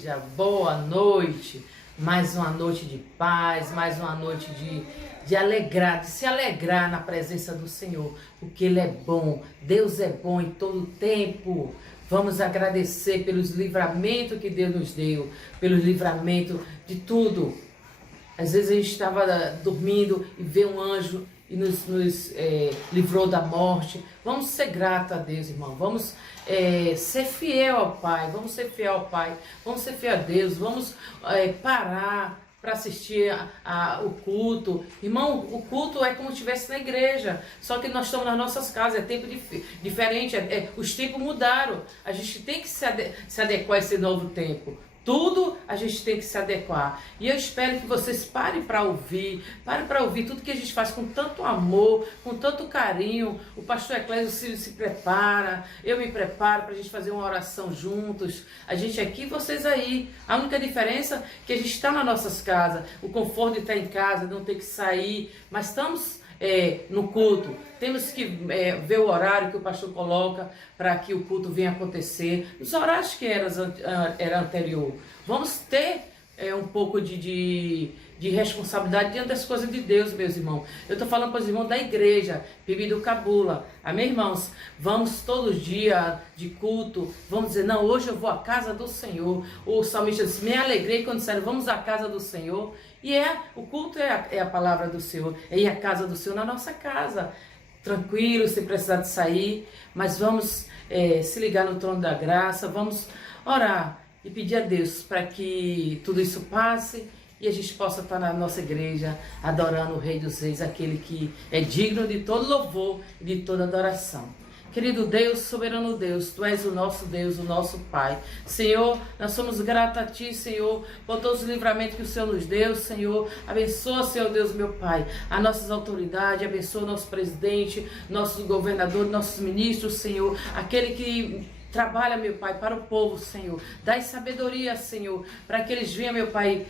igreja, boa noite. Mais uma noite de paz, mais uma noite de alegrar, de se alegrar na presença do Senhor, porque Ele é bom, Deus é bom em todo tempo. Vamos agradecer pelos livramentos que Deus nos deu, pelos livramentos de tudo. Às vezes a gente estava dormindo e vê um anjo e nos livrou da morte. Vamos ser gratos a Deus, irmão. Vamos ser fiel ao Pai. Vamos ser fiel ao Pai. Vamos ser fiel a Deus. Vamos parar para assistir o culto. Irmão, o culto é como se estivesse na igreja. Só que nós estamos nas nossas casas. É tempo diferente. Os tempos mudaram. A gente tem que se adequar a esse novo tempo. Tudo a gente tem que se adequar. E eu espero que vocês parem para ouvir tudo que a gente faz com tanto amor, com tanto carinho. O pastor Eclésio se prepara, eu me preparo para a gente fazer uma oração juntos. A gente aqui, vocês aí. A única diferença é que a gente está nas nossas casas. O conforto de estar em casa, não ter que sair, mas estamos no culto. Temos que ver o horário que o pastor coloca para que o culto venha acontecer. Os horários que era anterior. Vamos ter um pouco de responsabilidade diante das coisas de Deus, meus irmãos. Eu estou falando para os irmãos da igreja, Bibi do Cabula. Amém, irmãos? Vamos todos os dias de culto, vamos dizer, não, hoje eu vou à casa do Senhor. O salmista disse, me alegrei quando disseram, vamos à casa do Senhor. E o culto é a palavra do Senhor, é ir à casa do Senhor na nossa casa. Tranquilo, sem precisar de sair, mas vamos se ligar no trono da graça, vamos orar e pedir a Deus para que tudo isso passe e a gente possa estar na nossa igreja adorando o Rei dos Reis, aquele que é digno de todo louvor e de toda adoração. Querido Deus, soberano Deus, Tu és o nosso Deus, o nosso Pai. Senhor, nós somos gratos a Ti, Senhor, por todos os livramentos que o Senhor nos deu, Senhor. Abençoa, Senhor Deus, meu Pai, as nossas autoridades, abençoa o nosso presidente, nossos governadores, nossos ministros, Senhor, aquele que trabalha, meu Pai, para o povo, Senhor. Dai sabedoria, Senhor, para que eles venham, meu Pai,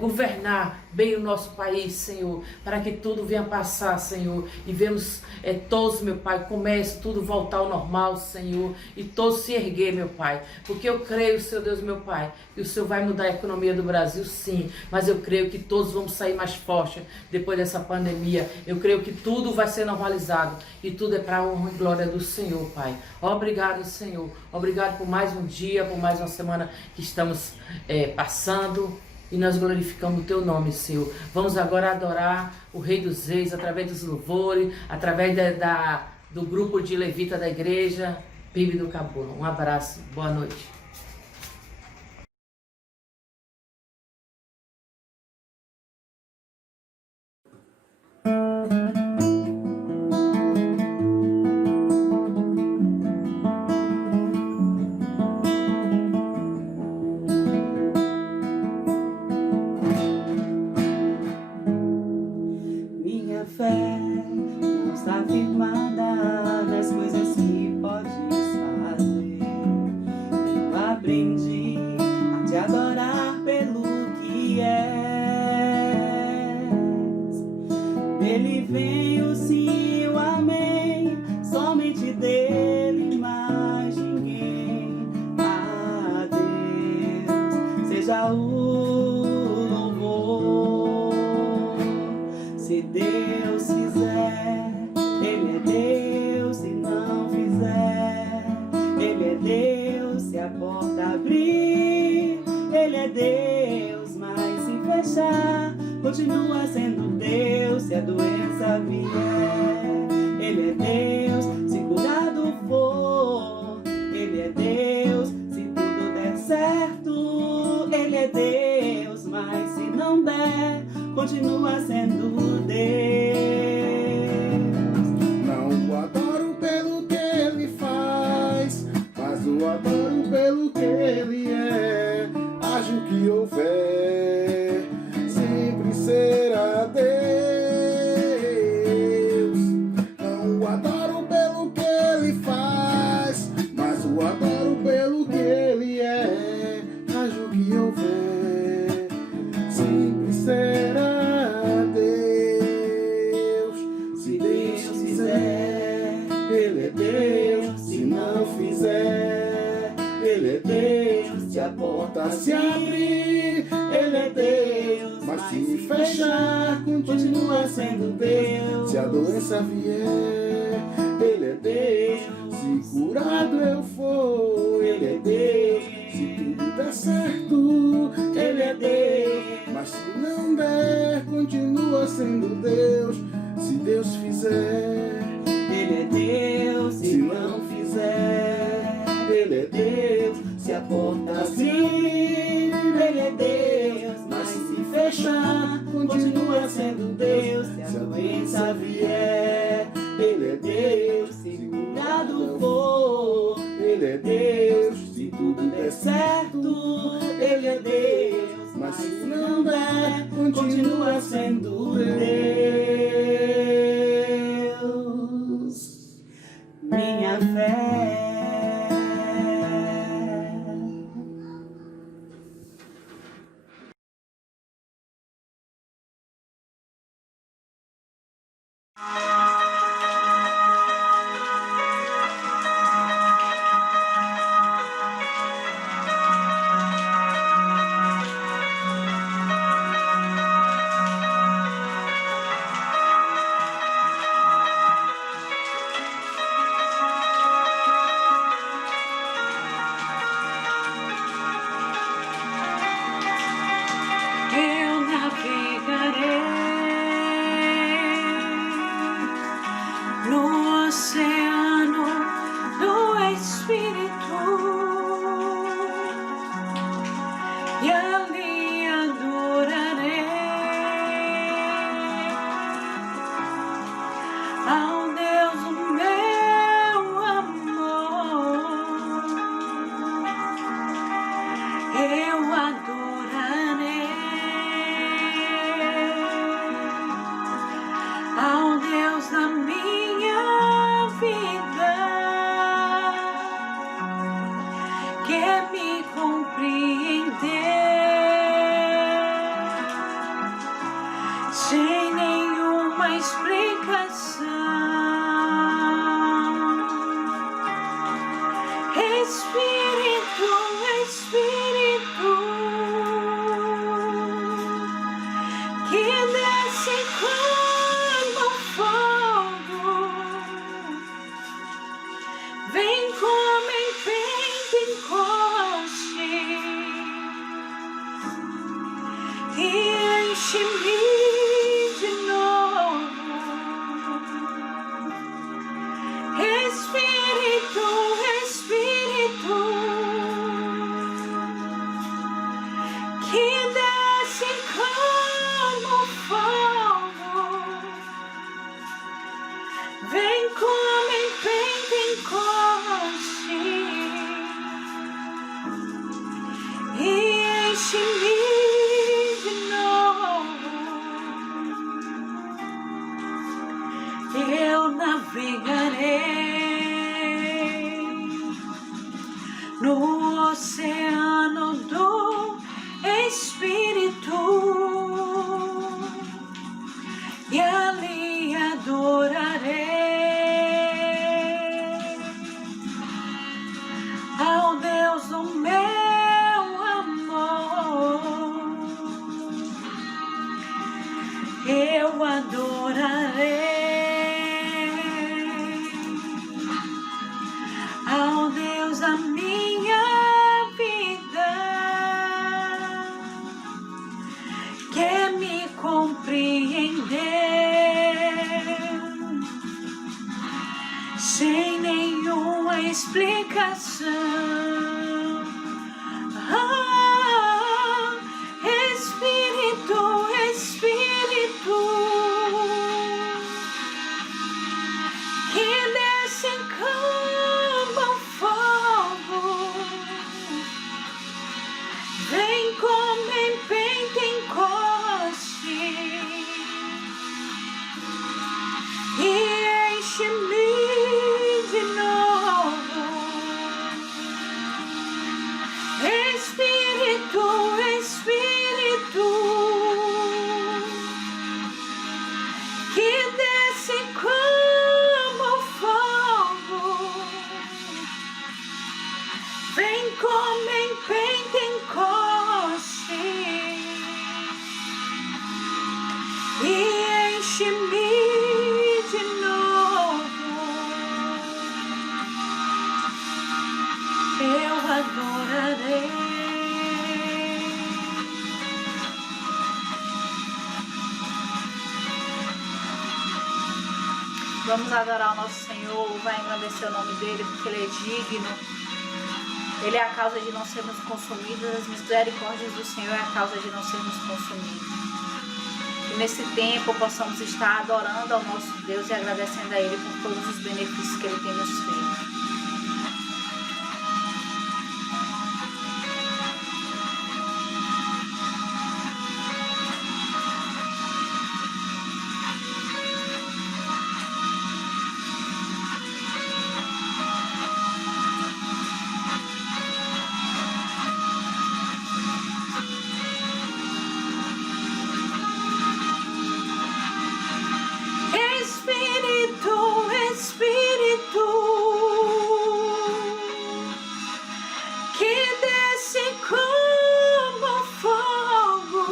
governar bem o nosso país, Senhor, para que tudo venha passar, Senhor, e vemos todos, meu Pai, comércio, tudo voltar ao normal, Senhor, e todos se erguer, meu Pai, porque eu creio, Senhor Deus, meu Pai, que o Senhor vai mudar a economia do Brasil, sim, mas eu creio que todos vamos sair mais fortes depois dessa pandemia. Eu creio que tudo vai ser normalizado e tudo é para a honra e glória do Senhor, Pai. Obrigado, Senhor. Obrigado por mais um dia, por mais uma semana que estamos passando e nós glorificamos o Teu nome, Senhor. Vamos agora adorar o Rei dos Reis através dos louvores, através do grupo de levita da igreja, Bibi do Cabula. Um abraço, boa noite. Continua sendo Deus, se a doença vier. Ele é Deus, se curado for. Ele é Deus, se tudo der certo. Ele é Deus, mas se não der, continua sendo Deus. Não o adoro pelo que Ele faz, mas o adoro pelo que Ele é. Haja o que houver, será Deus. Não o adoro pelo que Ele faz, mas o adoro pelo que Ele é. Haja o que houver, sempre será Deus. Ele é Deus, Mas se fechar, continua sendo Deus. Se a doença vier, Ele é Deus. Se curado eu for, Ele é Deus. Se tudo der certo, Ele é Deus. Mas se não der, continua sendo Deus. Se Deus fizer, Ele é Deus. Se não fizer, Ele é Deus. Se a porta abrir, Ele é Deus. Mas se fechar, continua sendo Deus. Se a doença vier, Ele é Deus. Se curado for, Ele é Deus. Se tudo der certo, Ele é Deus. Mas se não der, continua sendo Deus. Minha fé. Eu navegarei no oceano do Espírito e ali adorarei ao Deus do meu amor. Eu adorarei ao Deus da minha vida, que me compreendeu sem nenhuma explicação. Espírito, Espírito, que desce como fogo, vem como em Pentecoste e enche-me de novo. Espírito, Espírito, que desce como fogo, vem como em Pentecoste e enche-me de novo. Eu navegarei no oceano do Espírito e ali adorarei ao Deus do meu amor. Eu adorarei ao Deus da minha vida, que me compreendeu sem nenhuma explicação. Ah, Espírito, Espírito, que desce como fogo, vem como em Pentecoste e enche-me de novo. enche-me de novo. Eu adorarei. Vamos adorar o nosso Senhor, vai engrandecer o nome dele, porque ele é digno. Ele é a causa de não sermos consumidos, as misericórdias do Senhor é a causa de não sermos consumidos. Que nesse tempo possamos estar adorando ao nosso Deus e agradecendo a Ele por todos os benefícios que Ele tem nos feito. Espírito, que desce como fogo,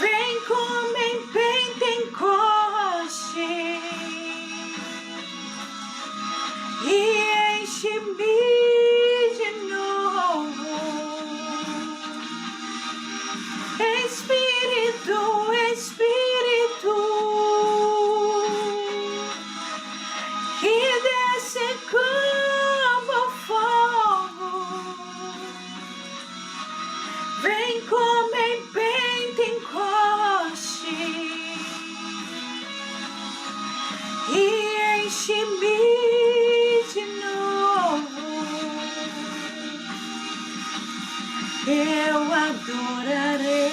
vem como em Pentecoste e enche-me de novo. Espírito, Espírito, que desce como fogo, vem como em Pentecoste e enche-me de novo. Eu adorarei.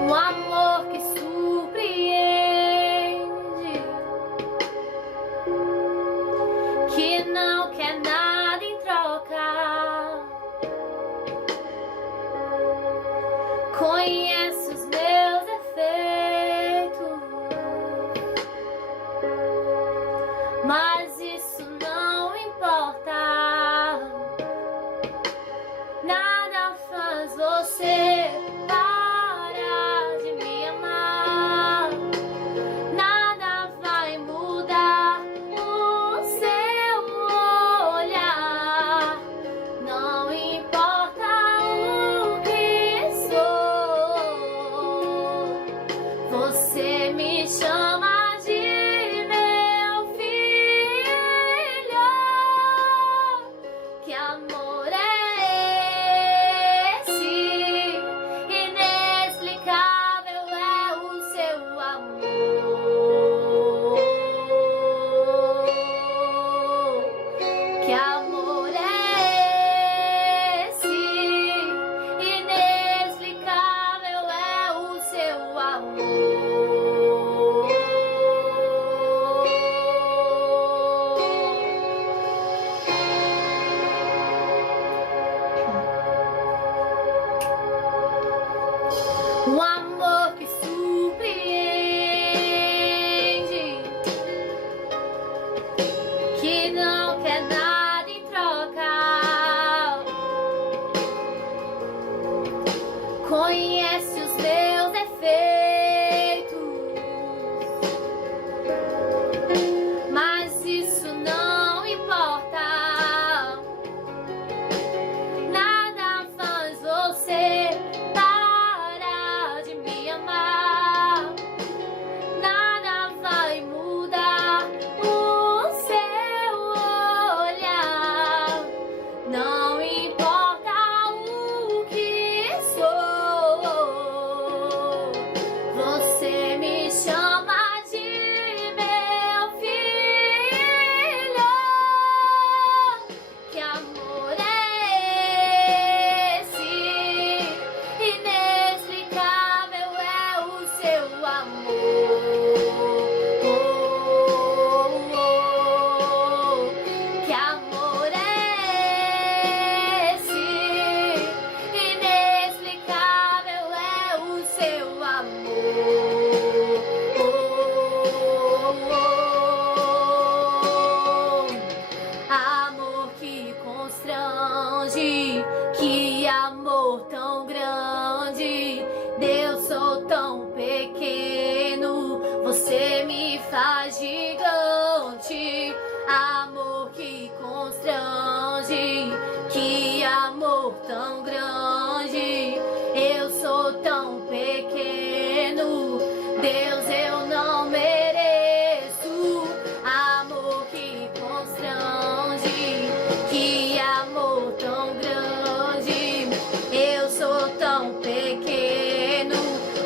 Um amor que surpreende, que não quer nada em troca, conhece os meus defeitos, mas isso não importa. Nada faz você parar de me amar. Nada vai mudar o seu olhar. Não importa o que sou, você me chama de meu filho. Que amor é esse? Inexplicável é o seu amor. Que amor é esse? Inexplicável é o seu amor. Um amor que surpreende, que não quer nada em troca, conhece os meus defeitos, mas isso não importa. Nada faz você parar de me amar. Nada vai mudar o seu olhar. Não importa o que sou, você me chama de meu filho. Que amor é esse? Inexplicável é o seu amor. pequeno, você me faz gigante. Amor que constrange, que amor tão grande. Eu sou tão pequeno, Deus, eu não mereço. Amor que constrange, que amor tão grande. Eu sou tão pequeno,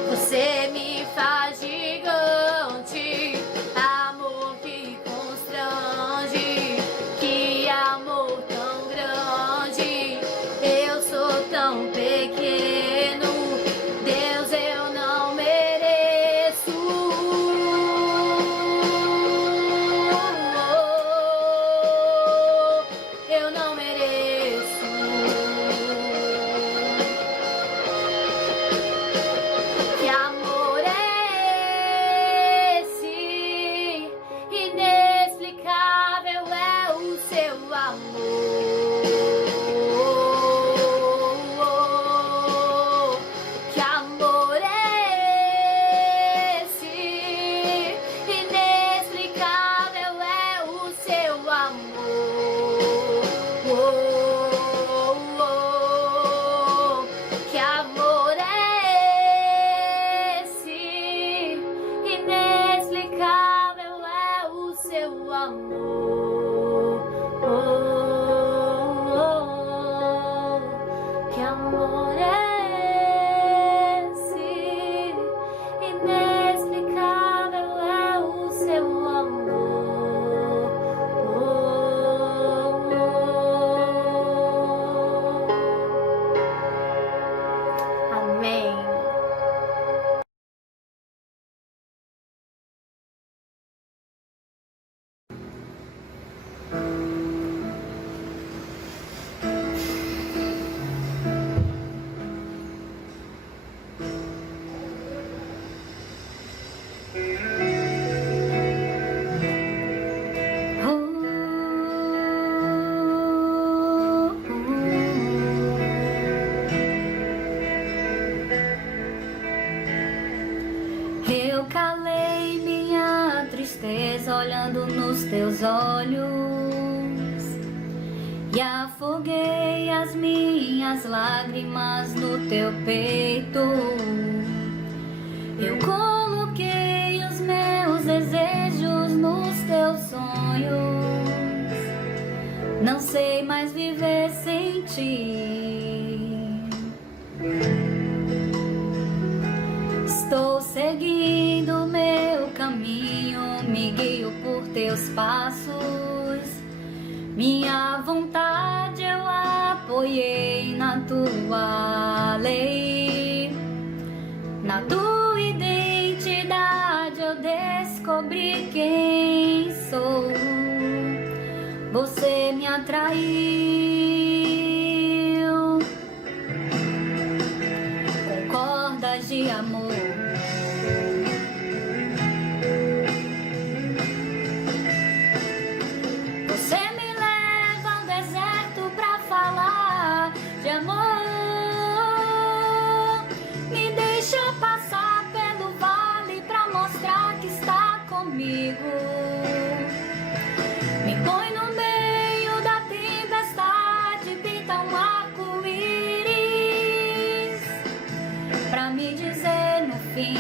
você me faz gigante. Amor que constrange, que amor tão grande. Eu sou tão pequeno, Deus, eu não mereço. Eu não mereço. Que amor é esse? Inexplicável é o seu amor. Que amor é esse? Inexplicável é o seu amor. Que amor é esse? Inexplicável é o seu amor. Que amor é esse? Inexplicável é o seu amor. Amém. Eu calei minha tristeza olhando nos teus olhos e afoguei as minhas lágrimas no teu peito. Eu coloquei os meus desejos nos teus sonhos. Não sei mais viver sem ti. Estou seguindo meu caminho, me guio por teus passos. Minha vontade eu apoiei na tua lei. Na tua identidade eu descobri quem sou. Você me atraiu com cordas de amor. Você me leva ao deserto pra falar de amor. Me deixa passar pelo vale pra mostrar que está comigo. Me põe no meio da tempestade, pinta um arco-íris pra me dizer no fim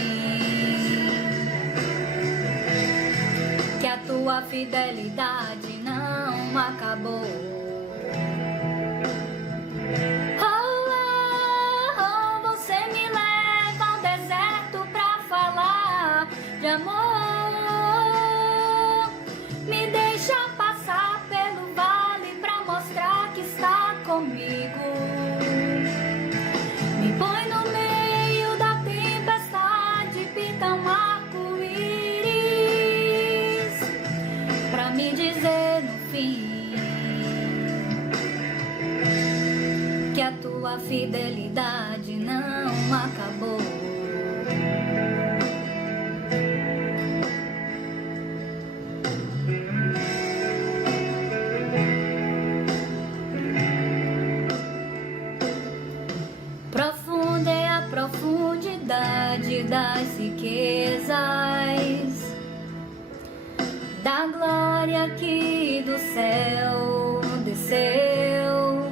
que a tua fidelidade não acabou. Você me leva ao deserto pra falar de amor. Me deixa passar pelo vale pra mostrar que está comigo. Me põe no meio da tempestade, pinta um arco-íris pra me dizer no fim que a tua fidelidade não acabou. Profunda é a profundidade das riquezas. glória que do céu desceu,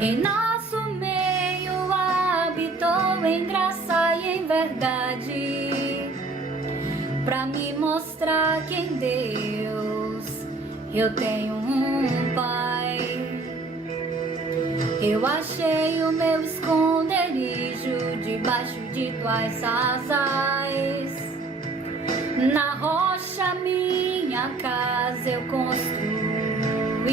em nosso meio habitou em graça e em verdade, pra me mostrar que em Deus eu tenho um Pai. Eu achei o meu esconderijo debaixo de tuas asas, na rocha minha casa eu construí,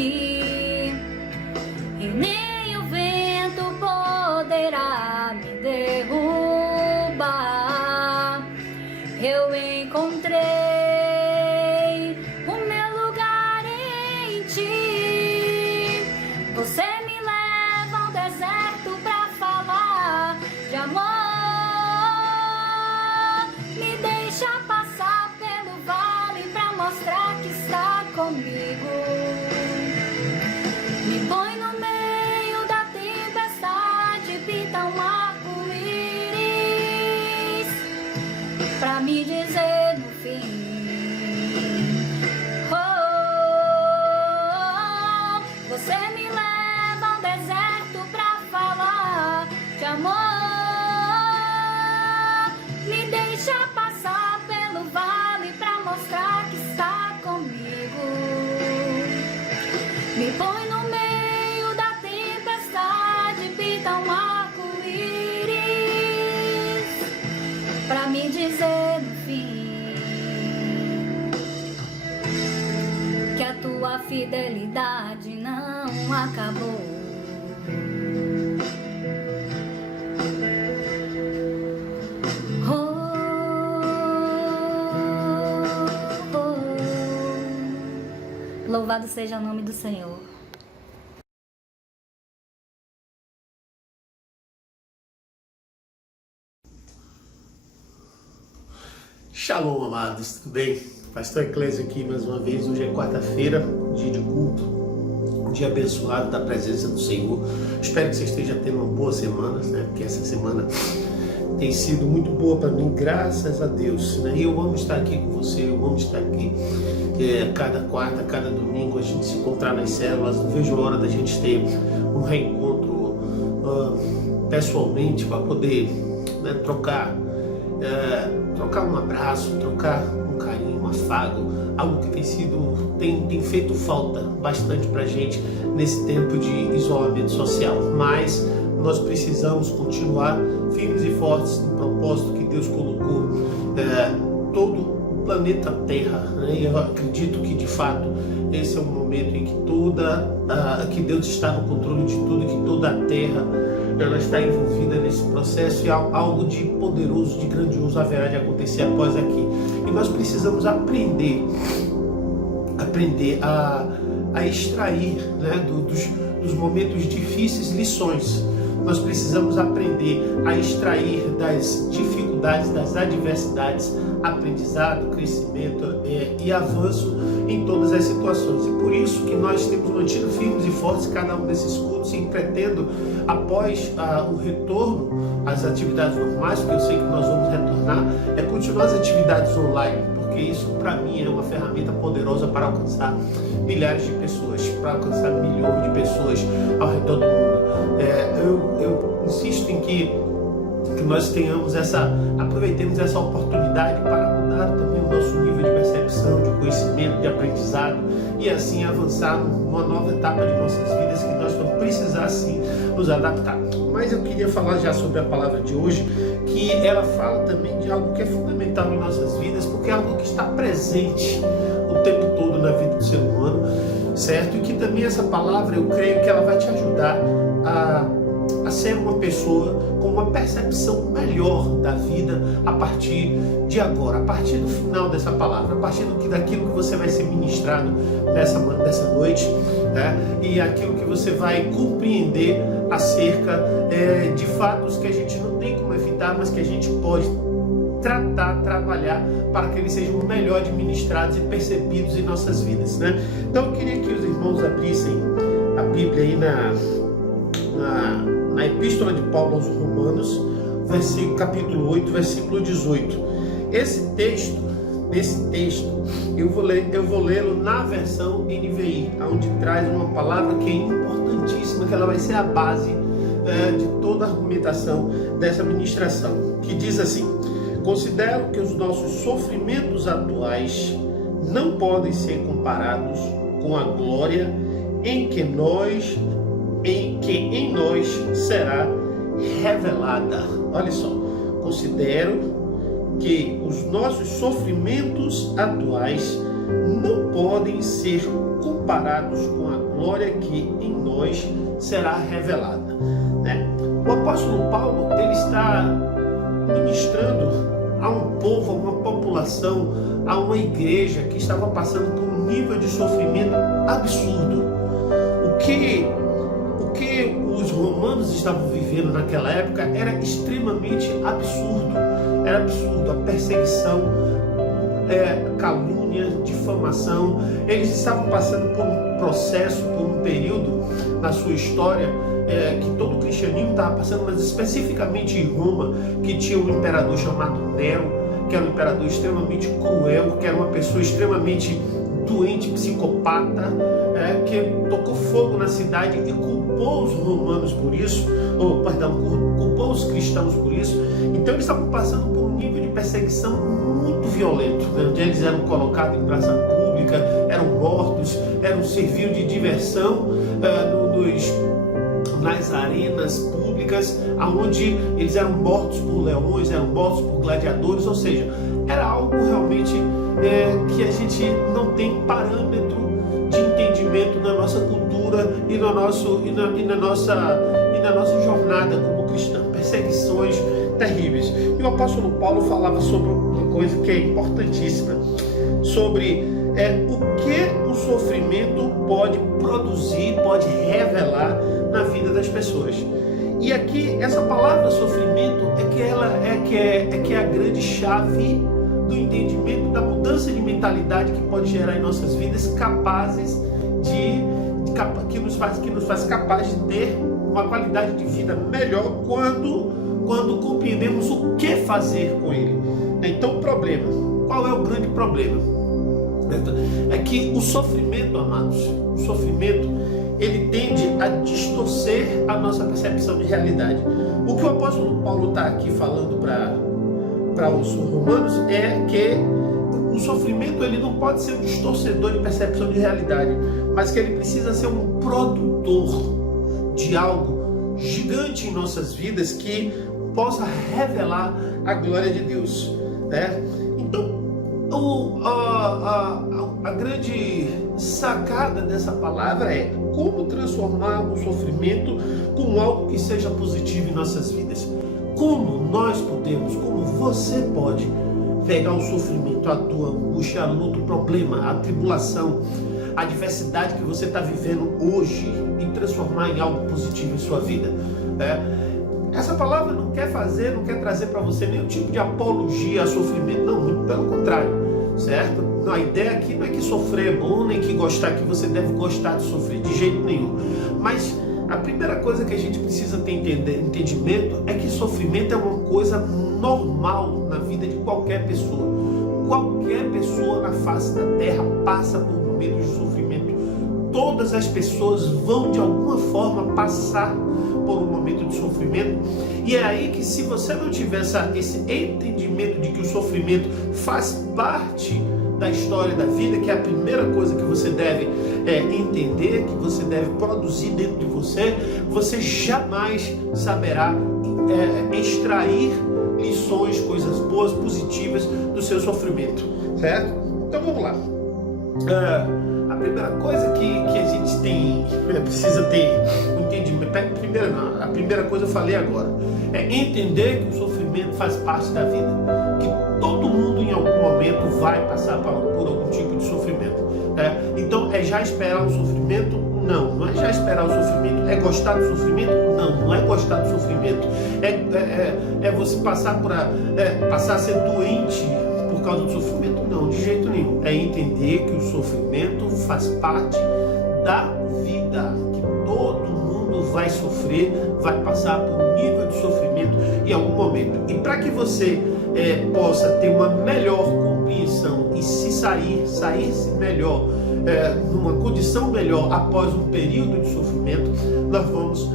e nem o vento poderá me derrubar. Eu encontrei o meu lugar em ti. Você me leva ao deserto pra falar de amor, me deixa passar pelo vale pra mostrar que está comigo, me põe no meio da tempestade, pinta um arco-íris pra me dizer no fim, oh, você me leva ao deserto pra falar de amor, me deixa passar pelo vale pra mostrar que está comigo, me põe no meio da tempestade, pinta um arco-íris pra me dizer no fim que a tua fidelidade não acabou. Louvado seja o nome do Senhor. Shalom, amados, tudo bem? Pastor Eclésio aqui mais uma vez. Hoje é quarta-feira, dia de culto, um dia abençoado da presença do Senhor. Espero que você esteja tendo uma boa semana, né? Porque essa semana tem sido muito boa para mim, graças a Deus, né? E eu amo estar aqui com você, eu amo estar aqui cada quarta, cada domingo, a gente se encontrar nas células. Não vejo a hora da gente ter um reencontro pessoalmente para poder, né, trocar um abraço, trocar um carinho, um afago, algo que tem feito falta bastante pra gente nesse tempo de isolamento social. Mas nós precisamos continuar firmes e fortes no propósito que Deus colocou todo o planeta Terra, né? E eu acredito que de fato esse é um momento em que que Deus está no controle de tudo, que toda a Terra ela está envolvida nesse processo, e algo de poderoso, de grandioso haverá de acontecer após aqui. E nós precisamos aprender a extrair, né, dos momentos difíceis lições. Nós precisamos aprender a extrair das dificuldades, das adversidades, aprendizado, crescimento e avanço em todas as situações. E por isso que nós temos mantido firmes e fortes cada um desses cultos, e pretendo, após o retorno às atividades normais, porque eu sei que nós vamos retornar, continuar as atividades online, porque isso para mim é uma ferramenta poderosa para alcançar milhares de pessoas, para alcançar milhões de pessoas ao redor do mundo. Eu insisto em que nós aproveitemos essa oportunidade para mudar também o nosso nível de percepção, de conhecimento, de aprendizado, e assim avançar numa nova etapa de nossas vidas que nós vamos precisar sim nos adaptar. Mas eu queria falar já sobre a palavra de hoje, que ela fala também de algo que é fundamental em nossas vidas, porque é algo que está presente o tempo todo na vida do ser humano, certo? E que também essa palavra, eu creio que ela vai te ajudar a ser uma pessoa com uma percepção melhor da vida a partir de agora, a partir do final dessa palavra, a partir daquilo que você vai ser ministrado dessa noite, né? E aquilo que você vai compreender acerca de fatos que a gente não tem como evitar, mas que a gente pode trabalhar para que eles sejam melhor administrados e percebidos em nossas vidas, né? Então eu queria que os irmãos abrissem a Bíblia aí na Epístola de Paulo aos Romanos, capítulo 8, versículo 18. Esse texto nesse texto, eu vou lê-lo na versão NVI, onde traz uma palavra que é importantíssima, que ela vai ser a base de toda a argumentação dessa ministração, que diz assim: considero que os nossos sofrimentos atuais não podem ser comparados com a glória em que em nós será revelada. Olha só, considero que os nossos sofrimentos atuais não podem ser comparados com a glória que em nós será revelada, né? O apóstolo Paulo, ele está ministrando a um povo, a uma população, a uma igreja que estava passando por um nível de sofrimento absurdo. O que os romanos estavam vivendo naquela época era extremamente absurdo. Era absurdo a perseguição, calúnia, difamação. Eles estavam passando por um processo, por um período na sua história que todo o cristianismo estava passando, mas especificamente em Roma, que tinha um imperador chamado Nero, que era um imperador extremamente cruel, que era uma pessoa extremamente doente, psicopata, que tocou fogo na cidade e culpou os romanos por isso, culpou os cristãos por isso. Então eles estavam passando por um nível de perseguição muito violento, né? Onde eles eram colocados em praça pública, eram mortos, eram servidos de diversão nas arenas públicas, onde eles eram mortos por leões, eram mortos por gladiadores, ou seja, era algo realmente que a gente não tem parâmetro de entendimento na nossa cultura e na nossa jornada como cristão. Perseguições terríveis. E o apóstolo Paulo falava sobre uma coisa que é importantíssima, sobre o que o sofrimento pode produzir, pode revelar na vida das pessoas. E aqui essa palavra sofrimento é a grande chave do entendimento da mudança de mentalidade que pode gerar em nossas vidas, que nos faz capazes de ter uma qualidade de vida melhor quando compreendemos o que fazer com ele. Então, qual é o grande problema? É que o sofrimento, amados, ele tende a distorcer a nossa percepção de realidade. O que o apóstolo Paulo está aqui falando para os romanos é que o sofrimento ele não pode ser um distorcedor de percepção de realidade, mas que ele precisa ser um produtor de algo gigante em nossas vidas que possa revelar a glória de Deus, né? Então, a grande sacada dessa palavra é como transformar o sofrimento como algo que seja positivo em nossas vidas. Como nós podemos, como você pode pegar o sofrimento, a tua angústia, a luta, o problema, a tribulação, a adversidade que você está vivendo hoje e transformar em algo positivo em sua vida, Essa palavra não quer trazer para você nenhum tipo de apologia a sofrimento, não, muito pelo contrário, certo? Não, a ideia aqui não é que sofrer é bom, nem que você deve gostar de sofrer, de jeito nenhum. Mas a primeira coisa que a gente precisa ter entendimento é que sofrimento é uma coisa normal na vida de qualquer pessoa. Qualquer pessoa na face da terra passa por momentos de sofrimento. Todas as pessoas vão de alguma forma passar por um momento de sofrimento. E é aí que, se você não tiver esse entendimento de que o sofrimento faz parte da história da vida, que é a primeira coisa que você deve entender, que você deve produzir dentro de você, você jamais saberá extrair lições, coisas boas, positivas do seu sofrimento, certo? Então vamos lá. A primeira coisa que a gente precisa ter um entendimento, a primeira coisa eu falei agora, é entender que o sofrimento faz parte da vida, que todo mundo em algum momento vai passar por algum tipo de sofrimento, Então é já esperar o sofrimento? Não é já esperar o sofrimento. É gostar do sofrimento? Não é gostar do sofrimento. É você passar a ser doente por causa do sofrimento? Não, de jeito nenhum. É entender que o sofrimento faz parte da vida, que todo mundo vai sofrer, vai passar por um nível de sofrimento em algum momento. E para que você possa ter uma melhor compreensão sair-se melhor, numa condição melhor após um período de sofrimento, nós vamos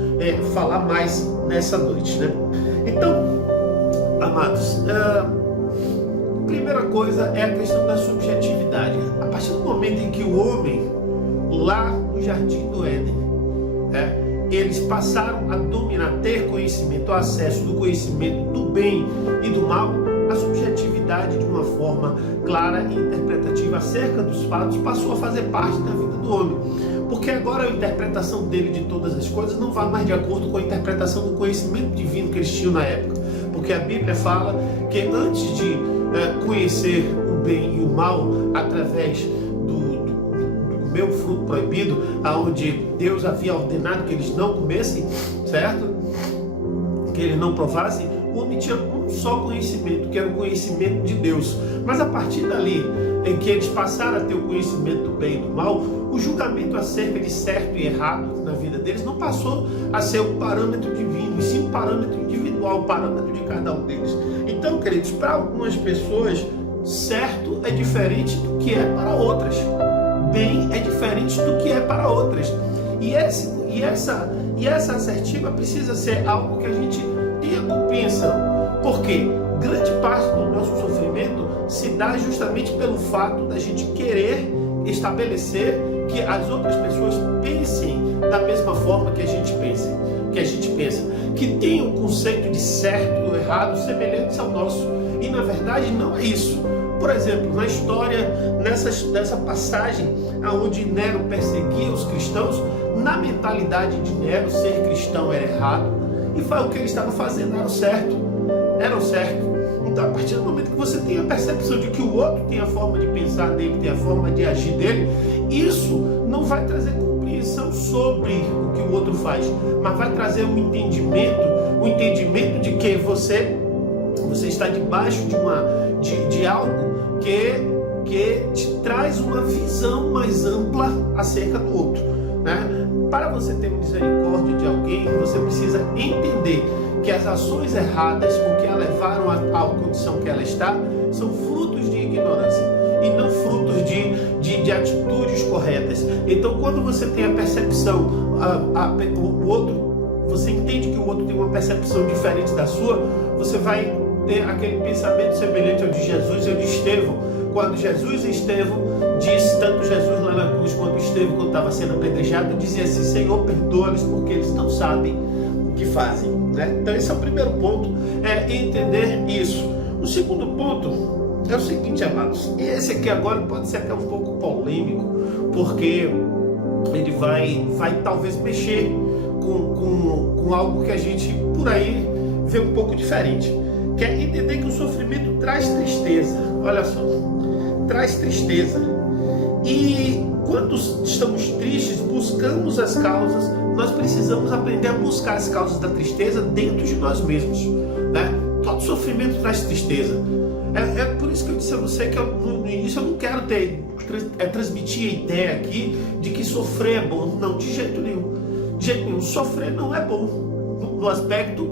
falar mais nessa noite, né? Então, amados, primeira coisa é a questão da subjetividade. A partir do momento em que o homem, lá no Jardim do Éden, eles passaram a dominar, ter conhecimento, acesso do conhecimento do bem e do mal, a subjetividade, de uma forma clara e interpretativa acerca dos fatos, passou a fazer parte da vida do homem. Porque agora a interpretação dele de todas as coisas não vai mais de acordo com a interpretação do conhecimento divino que eles tinham na época. Porque a Bíblia fala que antes de conhecer o bem e o mal através do meu fruto proibido, aonde Deus havia ordenado que eles não comessem, certo? Que eles não provassem, o homem tinha um só conhecimento, que era o conhecimento de Deus. Mas a partir dali, em que eles passaram a ter o conhecimento do bem e do mal, o julgamento acerca de certo e errado na vida deles não passou a ser um parâmetro divino, e sim um parâmetro individual, um parâmetro de cada um deles. Então, queridos, para algumas pessoas, certo é diferente do que é para outras. Bem é diferente do que é para outras. E essa assertiva precisa ser algo que a gente tenha compreensão. Porque grande parte do nosso sofrimento se dá justamente pelo fato da gente querer estabelecer que as outras pessoas pensem da mesma forma que a gente pensa, que tenham um conceito de certo ou errado semelhantes ao nosso. E na verdade não é isso. Por exemplo, na história, nessa passagem onde Nero perseguia os cristãos, na mentalidade de Nero, ser cristão era errado, e foi o que ele estava fazendo, era o certo. Então, a partir do momento que você tem a percepção de que o outro tem a forma de pensar dele, tem a forma de agir dele, isso não vai trazer compreensão sobre o que o outro faz, mas vai trazer um entendimento de que você está debaixo de algo que te traz uma visão mais ampla acerca do outro, né? Para você ter misericórdia de alguém, você precisa entender que as ações erradas com que a levaram à condição que ela está são frutos de ignorância e não frutos de atitudes corretas. Então, quando você tem a percepção, o outro, você entende que o outro tem uma percepção diferente da sua, você vai ter aquele pensamento semelhante ao de Jesus e ao de Estevão. Quando Jesus e Estevão disse, tanto Jesus lá na cruz quanto Estevão, quando estava sendo apedrejado, dizia assim: Senhor, perdoa-lhes porque eles não sabem o que fazem, né? Então esse é o primeiro ponto, é entender isso. O segundo ponto é o seguinte, amados, e esse aqui agora pode ser até um pouco polêmico, porque ele vai talvez mexer com algo que a gente por aí vê um pouco diferente, que é entender que o sofrimento traz tristeza. Olha só, traz tristeza. E quando estamos tristes, buscamos as causas. Nós precisamos aprender a buscar as causas da tristeza dentro de nós mesmos, né? Todo sofrimento traz tristeza. É por isso que eu disse a você que no início eu não quero transmitir a ideia aqui de que sofrer é bom. Não, de jeito nenhum. De jeito nenhum. Sofrer não é bom no aspecto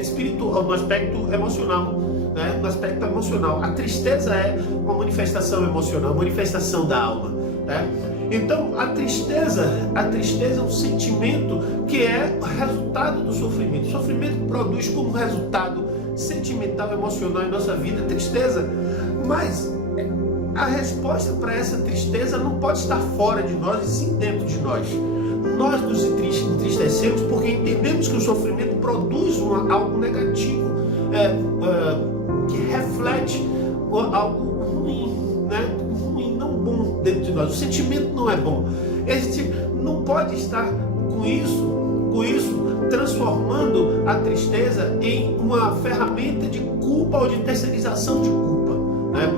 espiritual, no aspecto emocional, né? No aspecto emocional. A tristeza é uma manifestação emocional, manifestação da alma, né? Então a tristeza é um sentimento que é resultado do sofrimento. O sofrimento produz como resultado sentimental, emocional em nossa vida tristeza, mas a resposta para essa tristeza não pode estar fora de nós, e sim dentro de nós. Nós nos entristecemos porque entendemos que o sofrimento produz algo negativo, que reflete algo ruim, né? Ruim, não bom dentro de nós. O sentimento não é bom. Este não pode estar com isso transformando a tristeza em uma ferramenta de culpa ou de terceirização de culpa, né?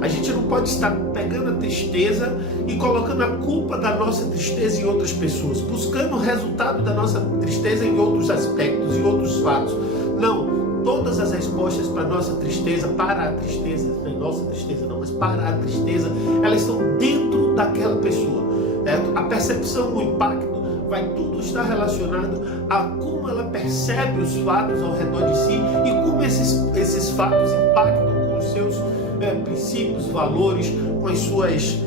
A gente não pode estar pegando a tristeza e colocando a culpa da nossa tristeza em outras pessoas, buscando o resultado da nossa tristeza em outros aspectos, em outros fatos. Não, todas as respostas para a nossa tristeza, não é nossa tristeza não, mas para a tristeza, elas estão dentro daquela pessoa, né? A percepção, o impacto, vai tudo estar relacionado a como ela percebe os fatos ao redor de si e como esses fatos impactam com os seus princípios, valores, com as suas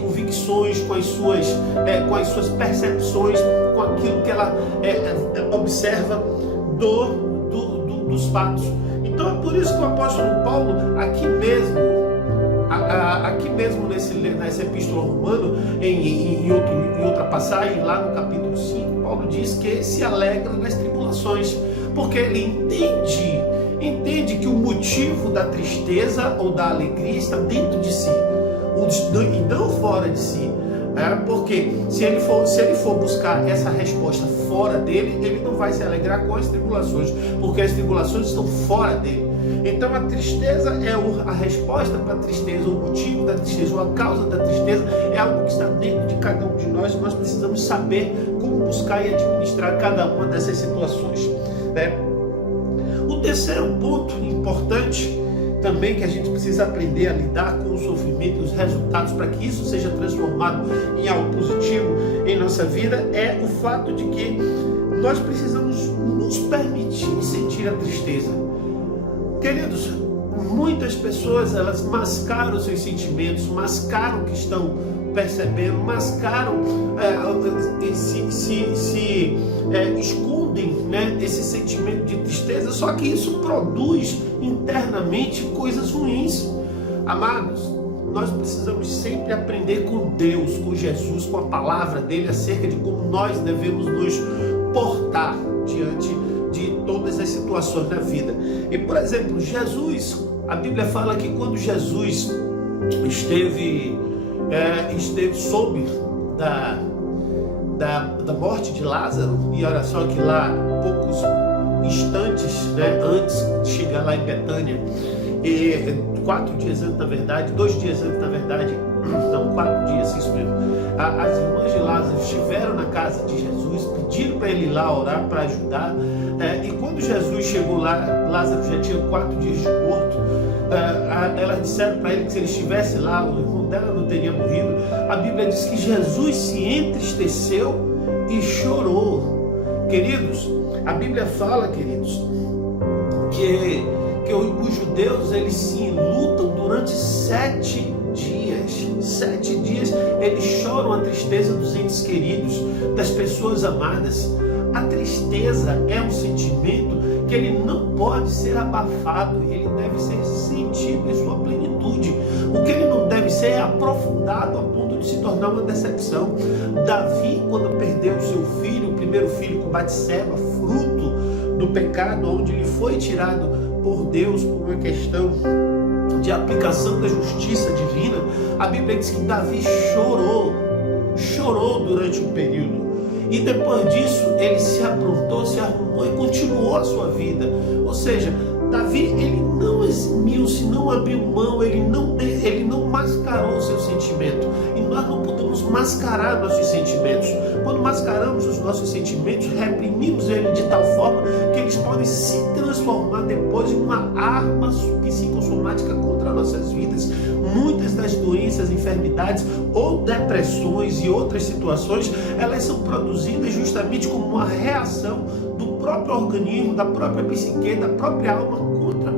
convicções, com as suas percepções, com aquilo que ela observa dos fatos. Então é por isso que o apóstolo Paulo, aqui mesmo nessa epístola ao Romano, em outra passagem, lá no capítulo 5, Paulo diz que se alegra nas tribulações, porque ele entende que o motivo da tristeza ou da alegria está dentro de si, e não fora de si. Porque se ele for buscar essa resposta fora dele, ele não vai se alegrar com as tribulações, porque as tribulações estão fora dele. Então a tristeza é a resposta para a tristeza, o motivo da tristeza, ou a causa da tristeza é algo que está dentro de cada um de nós, e nós precisamos saber como buscar e administrar cada uma dessas situações, né? O terceiro ponto importante também que a gente precisa aprender a lidar com o sofrimento e os resultados para que isso seja transformado em algo positivo em nossa vida é o fato de que nós precisamos nos permitir sentir a tristeza. Queridos, muitas pessoas elas mascaram seus sentimentos, mascaram o que estão percebendo, mascaram escondem, né, esse sentimento de tristeza, só que isso produz internamente coisas ruins. Amados, nós precisamos sempre aprender com Deus, com Jesus, com a palavra dele acerca de como nós devemos nos portar diante de todas as situações da vida. E por exemplo, Jesus, a Bíblia fala que quando Jesus esteve sob da morte de Lázaro, e olha só que lá, poucos instantes, né, antes de chegar lá em Betânia, 4 dias antes, na verdade, 2 dias antes, na verdade, não, 4 dias, isso mesmo, as irmãs de Lázaro estiveram na casa de Jesus, pediram para ele ir lá orar, para ajudar, e quando Jesus chegou lá, Lázaro já tinha 4 dias de morto. Elas disseram para ele que se ele estivesse lá, o irmão dela não teria morrido. A Bíblia diz que Jesus se entristeceu e chorou. Queridos, a Bíblia fala, queridos, que os judeus eles se lutam durante 7 dias. 7 dias eles choram a tristeza dos entes queridos, das pessoas amadas. A tristeza é um sentimento que ele não pode ser abafado, ele deve ser sentido em sua plenitude. O que ele não deve ser é aprofundado a ponto de se tornar uma decepção. Davi, quando perdeu o seu filho, o primeiro filho com Batseba, fruto do pecado, onde ele foi tirado por Deus por uma questão de aplicação da justiça divina, a Bíblia diz que Davi chorou durante um período. E depois disso, ele se aprontou, se arrumou e continuou a sua vida. Ou seja, Davi, ele não eximiu-se, não abriu mão, ele não mascarou o seu sentimento. E nós não podemos mascarar nossos sentimentos. Quando mascaramos os nossos sentimentos, reprimimos eles de tal forma que eles podem se transformar depois em uma arma psicossomática contra nossas vidas. Muitas das doenças, enfermidades ou depressões e outras situações, elas são produzidas justamente como uma reação do próprio organismo, da própria psique, da própria alma contra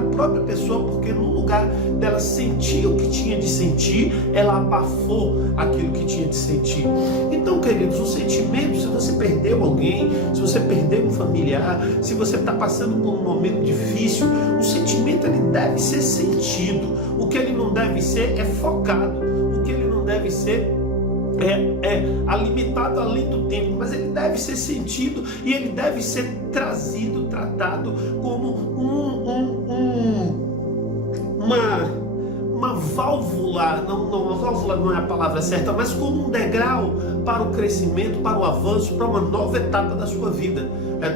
a própria pessoa, porque no lugar dela sentir o que tinha de sentir, ela abafou aquilo que tinha de sentir. Então, queridos, o sentimento, se você perdeu alguém, se você perdeu um familiar, se você está passando por um momento difícil, o sentimento ele deve ser sentido. O que ele não deve ser é focado. O que ele não deve ser limitado além do tempo, mas ele deve ser sentido e ele deve ser tratado como uma válvula, uma válvula não é a palavra certa, mas como um degrau para o crescimento, para o avanço, para uma nova etapa da sua vida.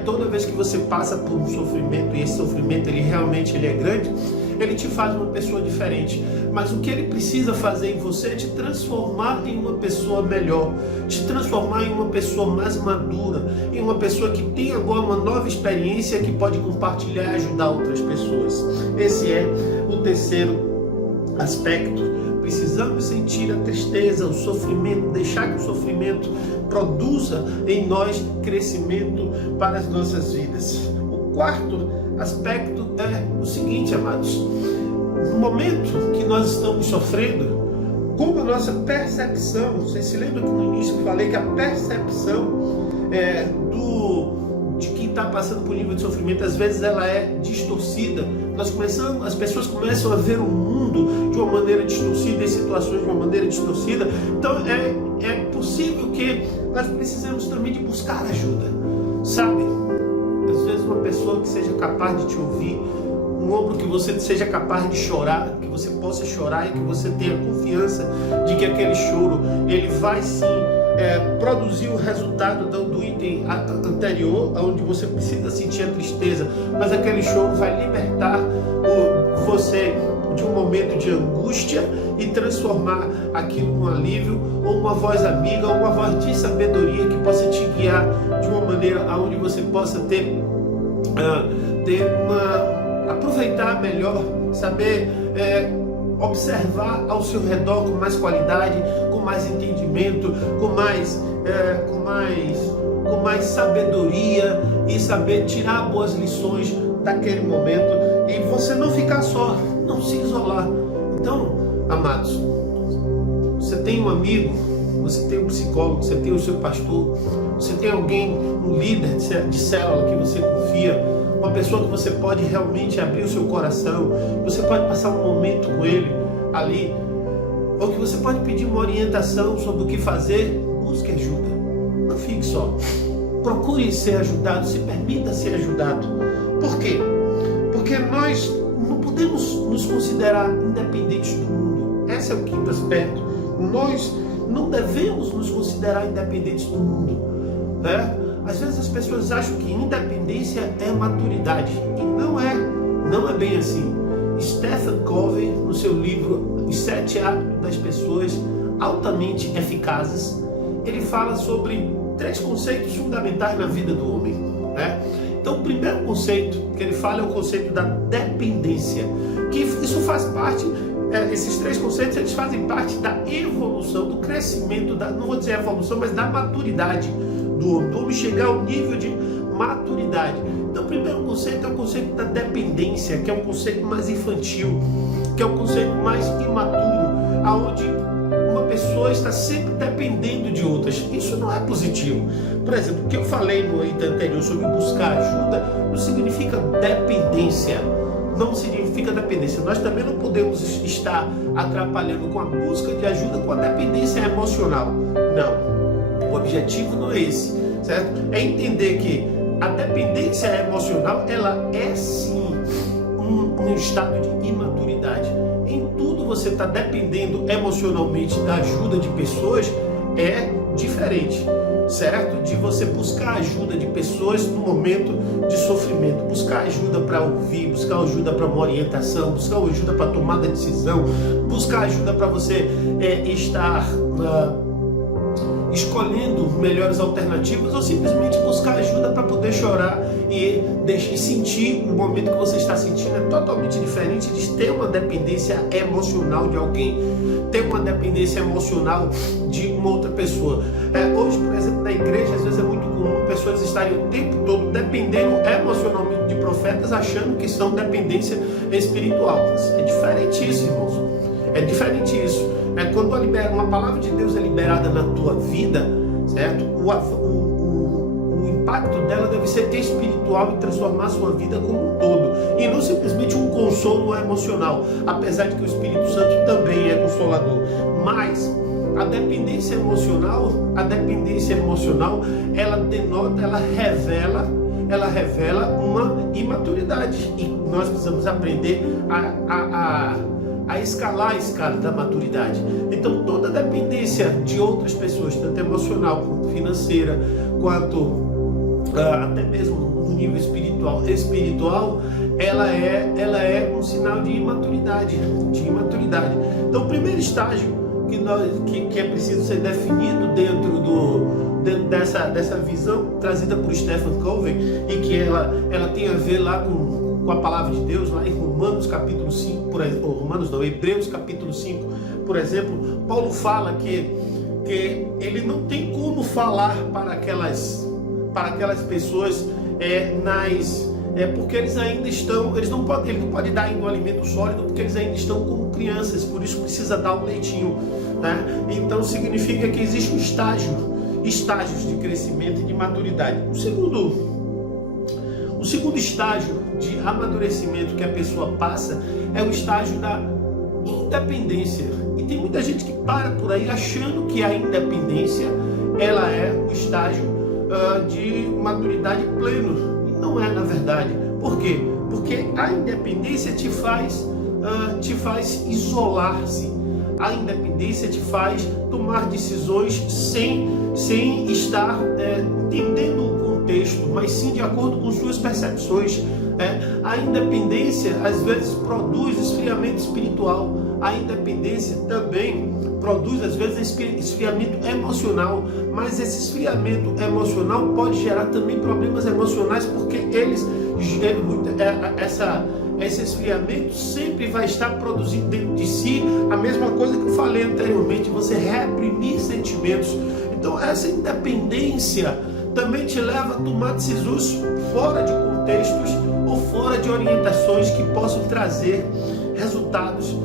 Toda vez que você passa por um sofrimento, e esse sofrimento ele realmente é grande, ele te faz uma pessoa diferente, mas o que ele precisa fazer em você é te transformar em uma pessoa melhor, te transformar em uma pessoa mais madura, em uma pessoa que tem agora uma nova experiência que pode compartilhar e ajudar outras pessoas. Esse é o terceiro aspecto. Precisamos sentir a tristeza, o sofrimento, deixar que o sofrimento produza em nós crescimento para as nossas vidas. O quarto aspecto é o seguinte, amados: no momento que nós estamos sofrendo, como a nossa percepção, você se lembra que no início eu falei que a percepção de quem está passando por nível de sofrimento, às vezes ela é distorcida. As pessoas começam a ver o mundo de uma maneira distorcida, em situações de uma maneira distorcida. Então é possível que nós precisemos também de buscar ajuda, sabe? Às vezes uma pessoa que seja capaz de te ouvir, um ombro que você seja capaz de chorar, que você possa chorar e que você tenha confiança de que aquele choro, ele vai sim produzir o resultado do item anterior, onde você precisa sentir a tristeza, mas aquele choro vai libertar você de um momento de angústia e transformar aquilo num alívio, ou uma voz amiga, ou uma voz de sabedoria que possa te guiar de uma maneira onde você possa aproveitar melhor, saber observar ao seu redor com mais qualidade, com mais entendimento, com mais sabedoria, e saber tirar boas lições daquele momento, e você não ficar só, não se isolar. Então, amados, você tem um amigo, você tem um psicólogo, você tem o seu pastor, você tem alguém, um líder de célula que você confia, uma pessoa que você pode realmente abrir o seu coração, você pode passar um momento com ele ali, ou que você pode pedir uma orientação sobre o que fazer. Busque ajuda, não fique só, procure ser ajudado, se permita ser ajudado. Por quê? Porque nós não podemos nos considerar independentes do mundo. Esse é o quinto aspecto. Nós não devemos nos considerar independentes do mundo, né? Às vezes as pessoas acham que independência é maturidade, e não é bem assim. Stephen Covey, no seu livro Os 7 Hábitos das Pessoas Altamente Eficazes, ele fala sobre 3 conceitos fundamentais na vida do homem, né? Então, o primeiro conceito que ele fala é o conceito da dependência, que isso faz parte, esses 3 conceitos, eles fazem parte da evolução, do crescimento, não vou dizer evolução, mas da maturidade do homem chegar ao nível de maturidade. Então, o primeiro conceito é o conceito da dependência, que é um conceito mais infantil, que é um conceito mais imaturo, aonde uma pessoa está sempre dependendo de outras. Isso não é positivo. Por exemplo, o que eu falei no item anterior sobre buscar ajuda não significa dependência. Não significa dependência. Nós também não podemos estar atrapalhando com a busca de ajuda com a dependência emocional. Não. O objetivo não é esse, certo? É entender que a dependência emocional, ela é sim um estado de imaturidade. Em tudo você está dependendo emocionalmente da ajuda de pessoas, é diferente, certo? De você buscar ajuda de pessoas no momento de sofrimento, buscar ajuda para ouvir, buscar ajuda para uma orientação, buscar ajuda para tomar decisão, buscar ajuda para você estar escolhendo melhores alternativas, ou simplesmente buscar ajuda para poder chorar e sentir o momento que você está sentindo. É totalmente diferente de ter uma dependência emocional de alguém, ter uma dependência emocional de uma outra pessoa. Hoje, por exemplo, na igreja, às vezes é muito comum pessoas estarem o tempo todo dependendo emocionalmente de profetas, achando que são dependência espiritual. É diferente isso, irmãos. É diferente isso. Quando uma palavra de Deus é liberada na tua vida, certo? O impacto dela deve ser espiritual e transformar a sua vida como um todo, e não simplesmente um consolo emocional, apesar de que o Espírito Santo também é consolador. Mas a dependência emocional, ela denota, ela revela uma imaturidade, e nós precisamos aprender a escalar a escala da maturidade. Então, toda dependência de outras pessoas, tanto emocional quanto financeira, quanto até mesmo no nível espiritual, ela é um sinal de imaturidade. Então, o primeiro estágio que é preciso ser definido dentro dessa visão trazida por Stephen Covey, e que ela tem a ver lá com a palavra de Deus, lá em Romanos capítulo 5, Hebreus capítulo 5, por exemplo, Paulo fala que ele não tem como falar para aquelas pessoas porque eles ainda estão, ele não pode dar ainda um alimento sólido, porque eles ainda estão como crianças, por isso precisa dar um leitinho, né? Então significa que existe um estágios de crescimento e de maturidade. O segundo estágio de amadurecimento que a pessoa passa é o estágio da independência. E tem muita gente que para por aí achando que a independência ela é o estágio de maturidade pleno. E não é, na verdade. Por quê? Porque a independência te faz isolar-se. A independência te faz tomar decisões sem estar entendendo o contexto, mas sim de acordo com suas percepções. A independência às vezes produz esfriamento espiritual. A independência também produz às vezes esfriamento emocional, mas esse esfriamento emocional pode gerar também problemas emocionais, porque esse esfriamento sempre vai estar produzindo dentro de si a mesma coisa que eu falei anteriormente, você reprimir sentimentos. Então essa independência também te leva a tomar decisões fora de contextos ou fora de orientações que possam trazer resultados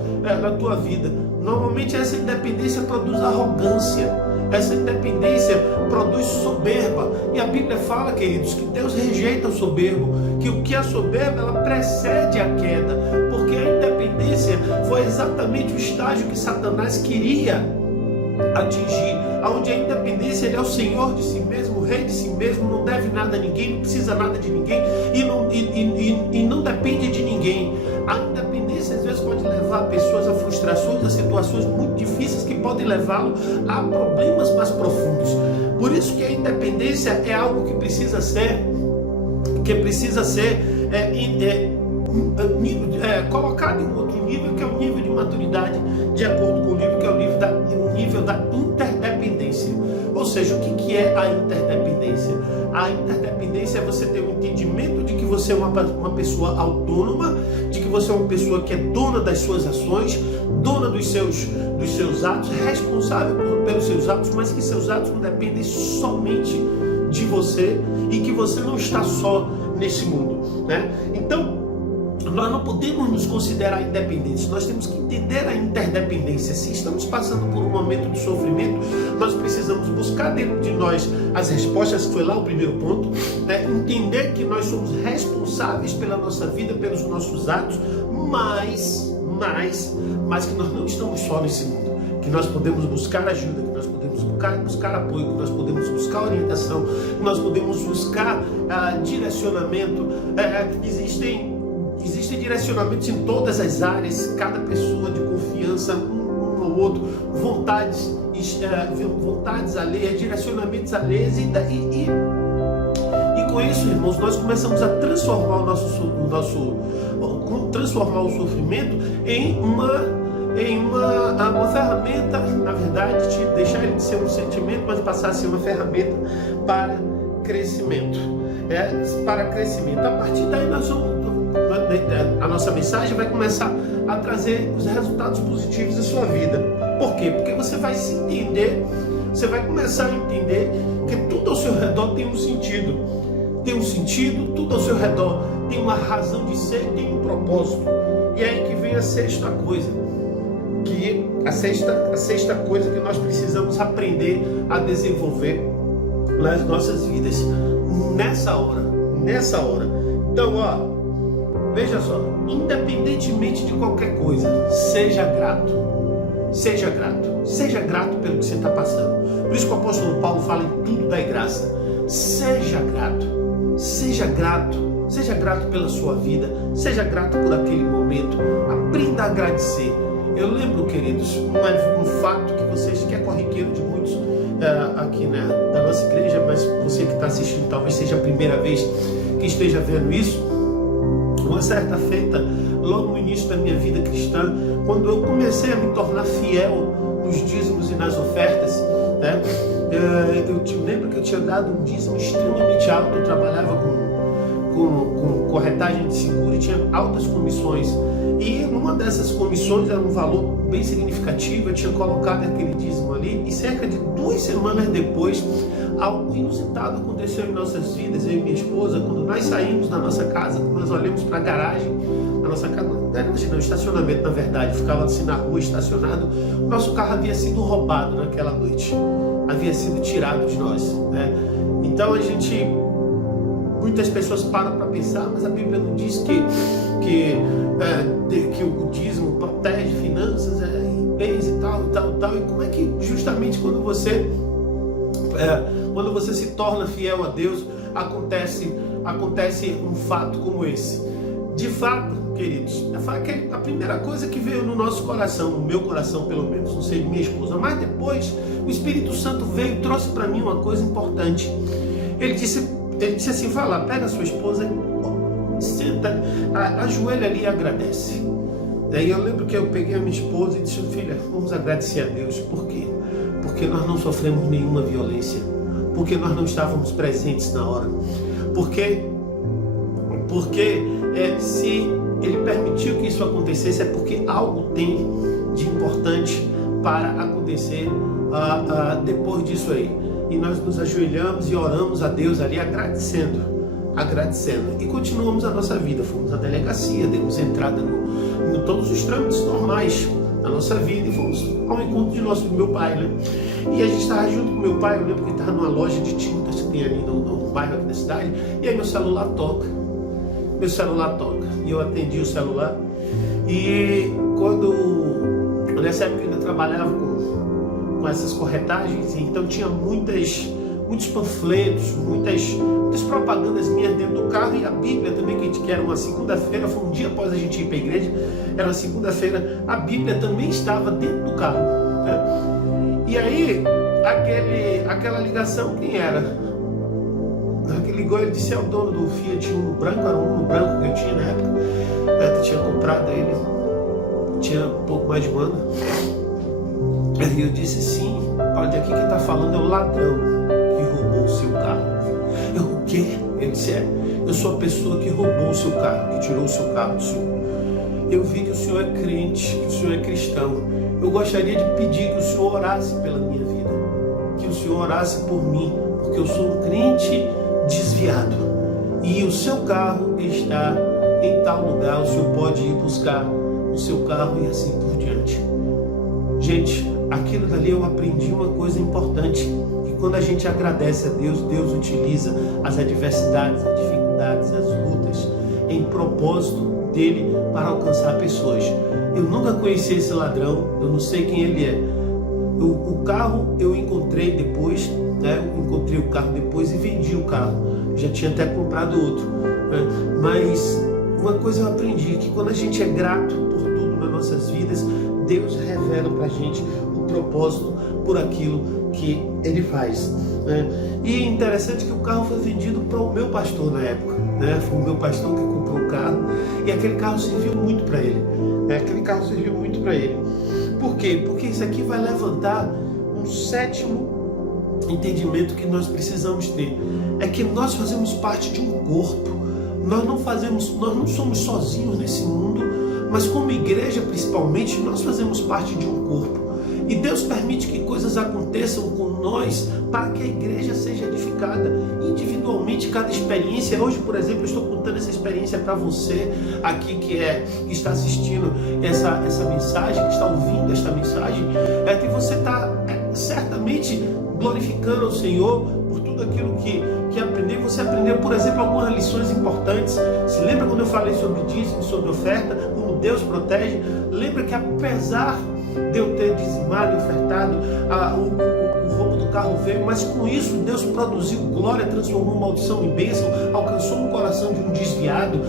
na tua vida. Normalmente essa independência produz arrogância, essa independência produz soberba, e a Bíblia fala, queridos, que Deus rejeita o soberbo, que o que é soberba ela precede a queda, porque a independência foi exatamente o estágio que Satanás queria atingir, onde a independência ele é o Senhor de si mesmo, o rei de si mesmo, não deve nada a ninguém, não precisa nada de ninguém e não depende de ninguém. A independência às vezes pode levar pessoas a frustrações, a situações muito difíceis que podem levá-lo a problemas mais profundos. Por isso que a independência é algo que precisa ser colocado em outro nível, que é o nível de maturidade, de acordo com o livro, que é o nível da interdependência. Ou seja, o que é a interdependência? A interdependência é você ter um entendimento de que você é uma pessoa autônoma, de que você é uma pessoa que é dona das suas ações, dona dos seus atos, responsável pelos seus atos, mas que seus atos não dependem somente de você e que você não está só nesse mundo, né? Então, nós não podemos nos considerar independentes, nós temos que entender a interdependência. Se estamos passando por um momento de sofrimento, nós precisamos buscar dentro de nós as respostas, que foi lá o primeiro ponto, né? Entender que nós somos responsáveis pela nossa vida, pelos nossos atos, mas que nós não estamos só nesse mundo, que nós podemos buscar ajuda, que nós podemos buscar apoio, que nós podemos buscar orientação, que nós podemos buscar direcionamento. Existem direcionamentos em todas as áreas, cada pessoa de confiança, um ao outro, vontades alheias, direcionamentos alheios, e com isso, irmãos, nós começamos a transformar transformar o sofrimento em uma ferramenta, na verdade, de deixar ele de ser um sentimento, mas passar a ser uma ferramenta para crescimento. A partir daí a nossa mensagem vai começar a trazer os resultados positivos da sua vida. Por quê? Porque você vai se entender, você vai começar a entender que tudo ao seu redor tem um sentido. Tudo ao seu redor tem uma razão de ser, tem um propósito. E é aí que vem a sexta coisa, a sexta coisa que nós precisamos aprender a desenvolver nas nossas vidas nessa hora. Então, veja só, independentemente de qualquer coisa, seja grato pelo que você está passando. Por isso que o apóstolo Paulo fala em tudo da graça. Seja grato pela sua vida, seja grato por aquele momento, aprenda a agradecer. Eu lembro, queridos, um fato que vocês, que é corriqueiro de muitos aqui da nossa igreja, mas você que está assistindo talvez seja a primeira vez que esteja vendo isso. Uma certa feita, logo no início da minha vida cristã, quando eu comecei a me tornar fiel nos dízimos e nas ofertas, né? Eu lembro que eu tinha dado um dízimo extremamente alto. Eu trabalhava com corretagem de seguro e tinha altas comissões, e numa dessas comissões era um valor bem significativo. Eu tinha colocado aquele dízimo ali, e cerca de 2 semanas depois algo inusitado aconteceu em nossas vidas, eu e minha esposa, quando nós saímos da nossa casa, quando nós olhamos para a garagem da nossa casa, não, estacionamento na verdade, ficava assim na rua estacionado, nosso carro havia sido roubado naquela noite, havia sido tirado de nós, né? Então muitas pessoas param para pensar, mas a Bíblia não diz que o dízimo protege finanças, bens e tal, e como é que justamente quando você se torna fiel a Deus, acontece um fato como esse. De fato, queridos, a primeira coisa que veio no nosso coração, no meu coração pelo menos, não sei de minha esposa, mas depois o Espírito Santo veio e trouxe para mim uma coisa importante. Ele disse assim, vai lá, pega a sua esposa, senta, ajoelha ali e agradece. Daí eu lembro que eu peguei a minha esposa e disse, filha, vamos agradecer a Deus. Por quê? Porque nós não sofremos nenhuma violência, porque nós não estávamos presentes na hora, porque se Ele permitiu que isso acontecesse é porque algo tem de importante para acontecer depois disso aí. E nós nos ajoelhamos e oramos a Deus ali agradecendo, e continuamos a nossa vida. Fomos à delegacia, demos entrada em todos os trâmites normais da nossa vida e fomos ao encontro do meu pai, né? E a gente estava junto com meu pai, eu lembro que ele estava numa loja de tintas que tem ali no bairro aqui da cidade, e aí meu celular toca, e eu atendi o celular, e nessa época eu ainda trabalhava com essas corretagens, então tinha muitos panfletos, muitas propagandas minhas dentro do carro, e a Bíblia também, que era uma segunda-feira, foi um dia após a gente ir para a igreja, era uma segunda-feira, a Bíblia também estava dentro do carro, né? E aí, aquela ligação, quem era? Que ligou, ele disse, é o dono do Fiat Uno branco, era um Uno branco que eu tinha na época, eu tinha comprado ele, tinha um pouco mais de um ano. Aí eu disse, sim, olha, aqui quem está falando é o ladrão que roubou o seu carro. Eu, o quê? Ele disse, eu sou a pessoa que roubou o seu carro, que tirou o seu carro do senhor. Eu vi que o senhor é crente, que o senhor é cristão. Eu gostaria de pedir que o senhor orasse pela minha vida, que o senhor orasse por mim, porque eu sou um crente desviado. E o seu carro está em tal lugar, o senhor pode ir buscar o seu carro e assim por diante. Gente, aquilo dali eu aprendi uma coisa importante, que quando a gente agradece a Deus, Deus utiliza as adversidades, as dificuldades, as lutas em propósito dele para alcançar pessoas. Eu nunca conheci esse ladrão, eu não sei quem ele é. O carro eu encontrei depois, né? Eu encontrei o carro depois e vendi o carro. Já tinha até comprado outro, né? Mas uma coisa eu aprendi, que quando a gente é grato por tudo nas nossas vidas, Deus revela pra gente o propósito por aquilo que Ele faz, né? E é interessante que o carro foi vendido para o meu pastor na época, né? Foi o meu pastor que comprou o carro e aquele carro serviu muito para ele, né? Por quê? Porque isso aqui vai levantar um sétimo entendimento que nós precisamos ter. É que nós fazemos parte de um corpo. Nós não somos sozinhos nesse mundo, mas como igreja principalmente, nós fazemos parte de um corpo. E Deus permite que coisas aconteçam com nós para que a igreja seja edificada individualmente, cada experiência. Hoje, por exemplo, eu estou contando essa experiência para você aqui que está assistindo essa mensagem, que está ouvindo esta mensagem, é que você está certamente glorificando ao Senhor por tudo aquilo que aprendeu. Você aprendeu, por exemplo, algumas lições importantes. Se lembra quando eu falei sobre dízimo, sobre oferta, como Deus protege? Lembra que apesar de eu ter dizimado e ofertado, o roubo do carro veio, mas com isso Deus produziu glória, transformou maldição em bênção, alcançou o coração de um desviado,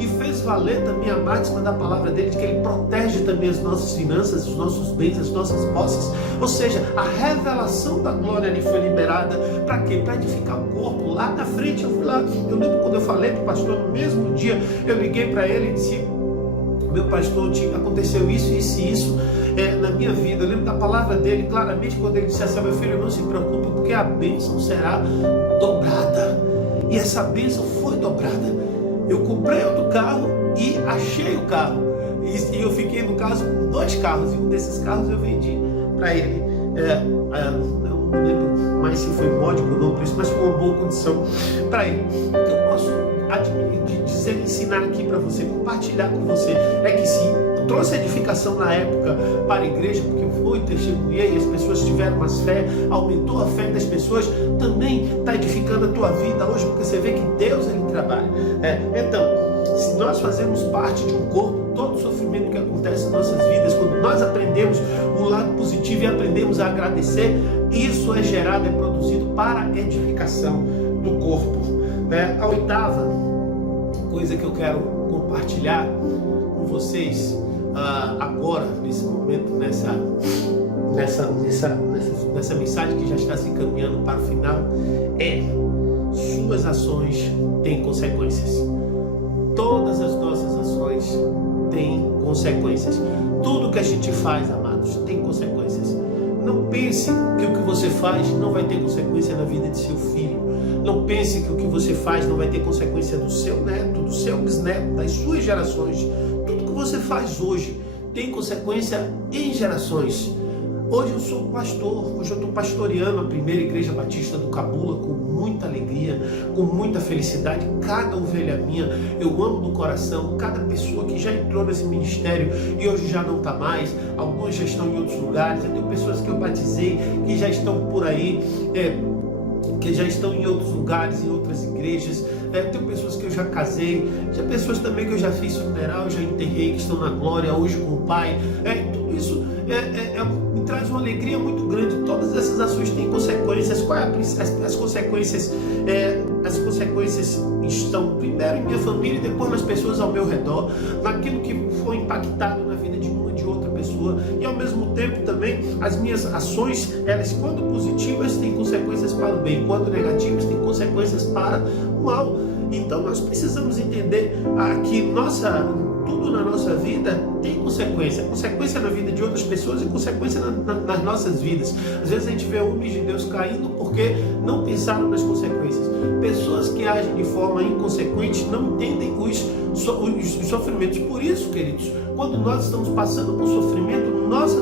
e fez valer também a máxima da palavra dele, de que ele protege também as nossas finanças, os nossos bens, as nossas posses. Ou seja, a revelação da glória ali foi liberada para quê? Para edificar o corpo. Lá na frente eu fui lá, eu lembro quando eu falei para o pastor, no mesmo dia eu liguei para ele e disse: meu pastor, aconteceu isso, isso e isso na minha vida. Eu lembro da palavra dele claramente quando ele disse assim: meu filho, não se preocupe, porque a bênção será dobrada. E essa bênção foi dobrada. Eu comprei outro carro e achei o carro. E eu fiquei, no caso, com 2 carros. E um desses carros eu vendi para ele. não me lembro mais se foi módico ou não, mas foi uma boa condição para ele. O que eu posso dizer, ensinar aqui para você, compartilhar com você, é que se trouxe edificação na época para a igreja, porque foi, testemunhei, as pessoas tiveram mais fé, aumentou a fé das pessoas, também está edificando a tua vida hoje, porque você vê que Deus, Ele trabalha. Então, se nós fazemos parte de um corpo, todo o sofrimento que acontece em nossas vidas, quando nós aprendemos o lado positivo e aprendemos a agradecer, isso é gerado, é produzido para a edificação do corpo. A oitava coisa que eu quero compartilhar com vocês agora, nesse momento, nessa mensagem que já está se encaminhando para o final, é: suas ações têm consequências. Todas as nossas ações têm consequências. Tudo que a gente faz, amados, tem consequências. Não pense que o que você faz não vai ter consequência na vida de seu filho. Não pense que o que você faz não vai ter consequência do seu neto, do seu bisneto, das suas gerações. Tudo que você faz hoje tem consequência em gerações. Hoje eu sou pastor, hoje eu estou pastoreando a primeira igreja batista do Cabula com muita alegria, com muita felicidade. Cada ovelha minha eu amo do coração, cada pessoa que já entrou nesse ministério e hoje já não está mais, algumas já estão em outros lugares. Eu tenho pessoas que eu batizei que já estão por aí, que já estão em outros lugares, em outras igrejas. Tem pessoas que eu já casei, já pessoas também que eu já fiz funeral, já enterrei, que estão na glória hoje com o Pai. Tudo isso me traz uma alegria muito grande. Todas essas ações têm consequências. As consequências? As consequências estão primeiro em minha família e depois nas pessoas ao meu redor, naquilo que foi impactado na vida de uma de outra pessoa. E ao mesmo tempo também as minhas ações, elas, quando positivas, têm consequências para o bem, quando negativas, têm consequências para o mal. Então nós precisamos entender que tudo na nossa vida tem consequência na vida de outras pessoas e consequência nas nossas vidas. Às vezes a gente vê homens de Deus caindo porque não pensaram nas consequências. Pessoas que agem de forma inconsequente não entendem os sofrimentos. Por isso, queridos, quando nós estamos passando por sofrimento, nosso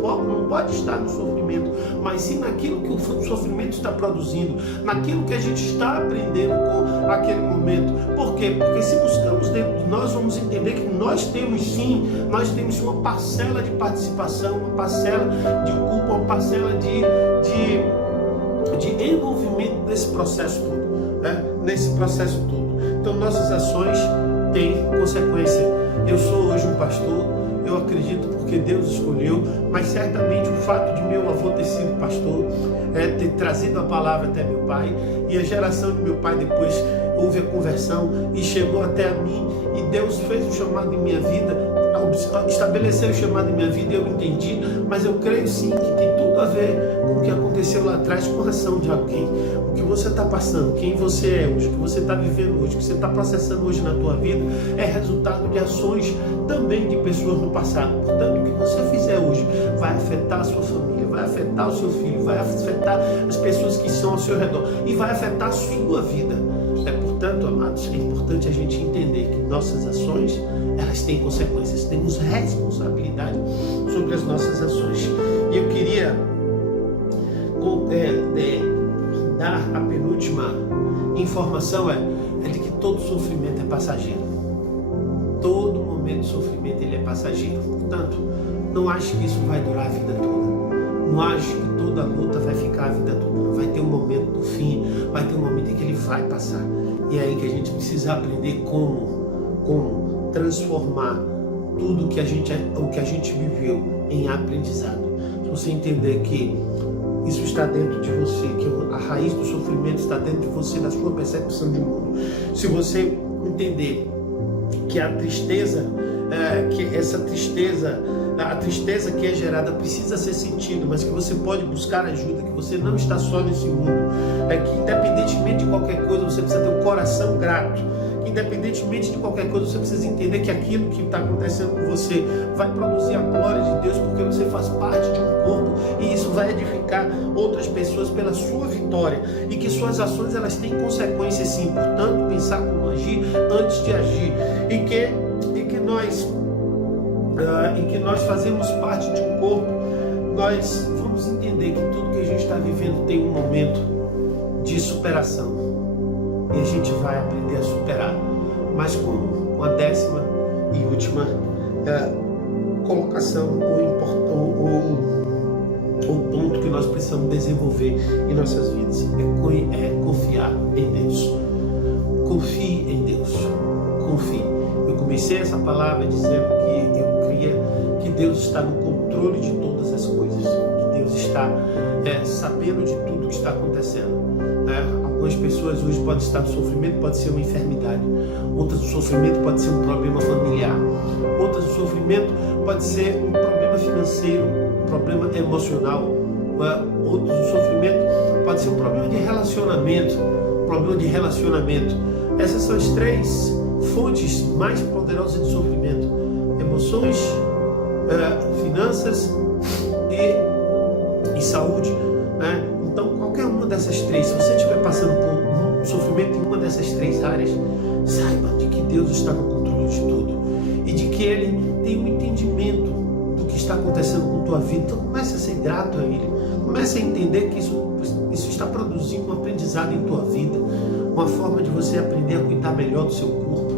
foco não pode estar no sofrimento, mas sim naquilo que o sofrimento está produzindo, naquilo que a gente está aprendendo com aquele momento. Por quê? Porque se buscamos dentro de nós, vamos entender que nós temos uma parcela de participação, uma parcela de culpa, uma parcela de envolvimento nesse processo todo, Então nossas ações têm consequência. Eu sou hoje um pastor, eu acredito porque Deus escolheu, mas certamente o fato de meu avô ter sido pastor, ter trazido a palavra até meu pai, e a geração de meu pai depois houve a conversão e chegou até a mim, e Deus fez o chamado em minha vida, estabeleceu o chamado em minha vida, e eu entendi, mas eu creio sim que tem tudo a ver com o que aconteceu lá atrás, com a ação de alguém. O que você está passando, quem você é hoje, o que você está vivendo hoje, o que você está processando hoje na tua vida, é resultado de ações também de pessoas no passado. Portanto, o que você fizer hoje vai afetar a sua família, vai afetar o seu filho, vai afetar as pessoas que estão ao seu redor e vai afetar a sua vida. Portanto, amados, é importante a gente entender que nossas ações, elas têm consequências, temos responsabilidade sobre as nossas ações. E eu queria dar a penúltima informação, é de que todo sofrimento é passageiro. Todo momento de sofrimento ele é passageiro. Portanto, não ache que isso vai durar a vida toda. Não ache que toda luta vai ficar a vida toda. Vai ter um momento do fim, vai ter um momento em que ele vai passar. E é aí que a gente precisa aprender como transformar tudo o que a gente viveu em aprendizado. Se você entender que isso está dentro de você, que a raiz do sofrimento está dentro de você, na sua percepção de mundo. Se você entender que a tristeza, a tristeza que é gerada precisa ser sentida, mas que você pode buscar ajuda, que você não está só nesse mundo, que independentemente de qualquer coisa você precisa ter um coração grato, que independentemente de qualquer coisa você precisa entender que aquilo que está acontecendo com você vai produzir a glória de Deus, porque você faz parte de um corpo e isso vai edificar outras pessoas pela sua vitória, e que suas ações elas têm consequências sim. Portanto, pensar como agir antes de agir, e que nós fazemos parte de um corpo. nós vamos entender que tudo que a gente está vivendo tem um momento de superação. E a gente vai aprender a superar. Mas com uma 10ª e última colocação ou ponto que nós precisamos desenvolver em nossas vidas é confiar em Deus. Confie em Deus. Confie. Eu comecei essa palavra dizendo que eu cria que Deus está no controle de todas as coisas, que Deus está sabendo de tudo que está acontecendo. Algumas pessoas hoje podem estar no sofrimento, pode ser uma enfermidade. Outras, o sofrimento pode ser um problema familiar. Outras, o sofrimento pode ser um problema financeiro, um problema emocional. Outros, o sofrimento pode ser um problema de relacionamento. Essas são as 3 fontes mais poderosas de sofrimento: emoções, finanças e saúde. Então, qualquer uma dessas 3, se você estiver passando por um sofrimento em uma dessas 3 áreas, saiba de que Deus está no controle de tudo e de que Ele tem um entendimento do que está acontecendo com a tua vida. Então, comece a ser grato a Ele. Comece a entender que isso está produzindo um aprendizado em tua vida, uma forma de você aprender a cuidar melhor do seu corpo.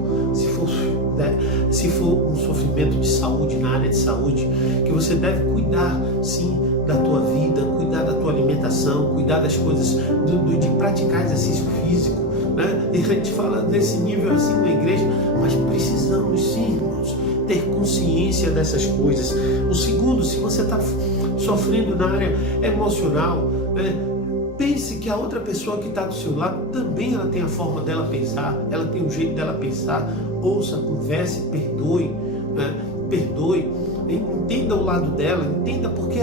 Se for um sofrimento de saúde, na área de saúde, que você deve cuidar, sim, da tua vida, cuidar da tua alimentação, cuidar das coisas, de praticar exercício físico, né? E a gente fala desse nível assim na igreja, mas precisamos, sim, irmãos, ter consciência dessas coisas. O segundo, se você está sofrendo na área emocional, né? Pense que a outra pessoa que está do seu lado também ela tem a forma dela pensar, ela tem um jeito dela pensar. Ouça, converse, perdoe, né? Perdoe, entenda o lado dela, entenda porque,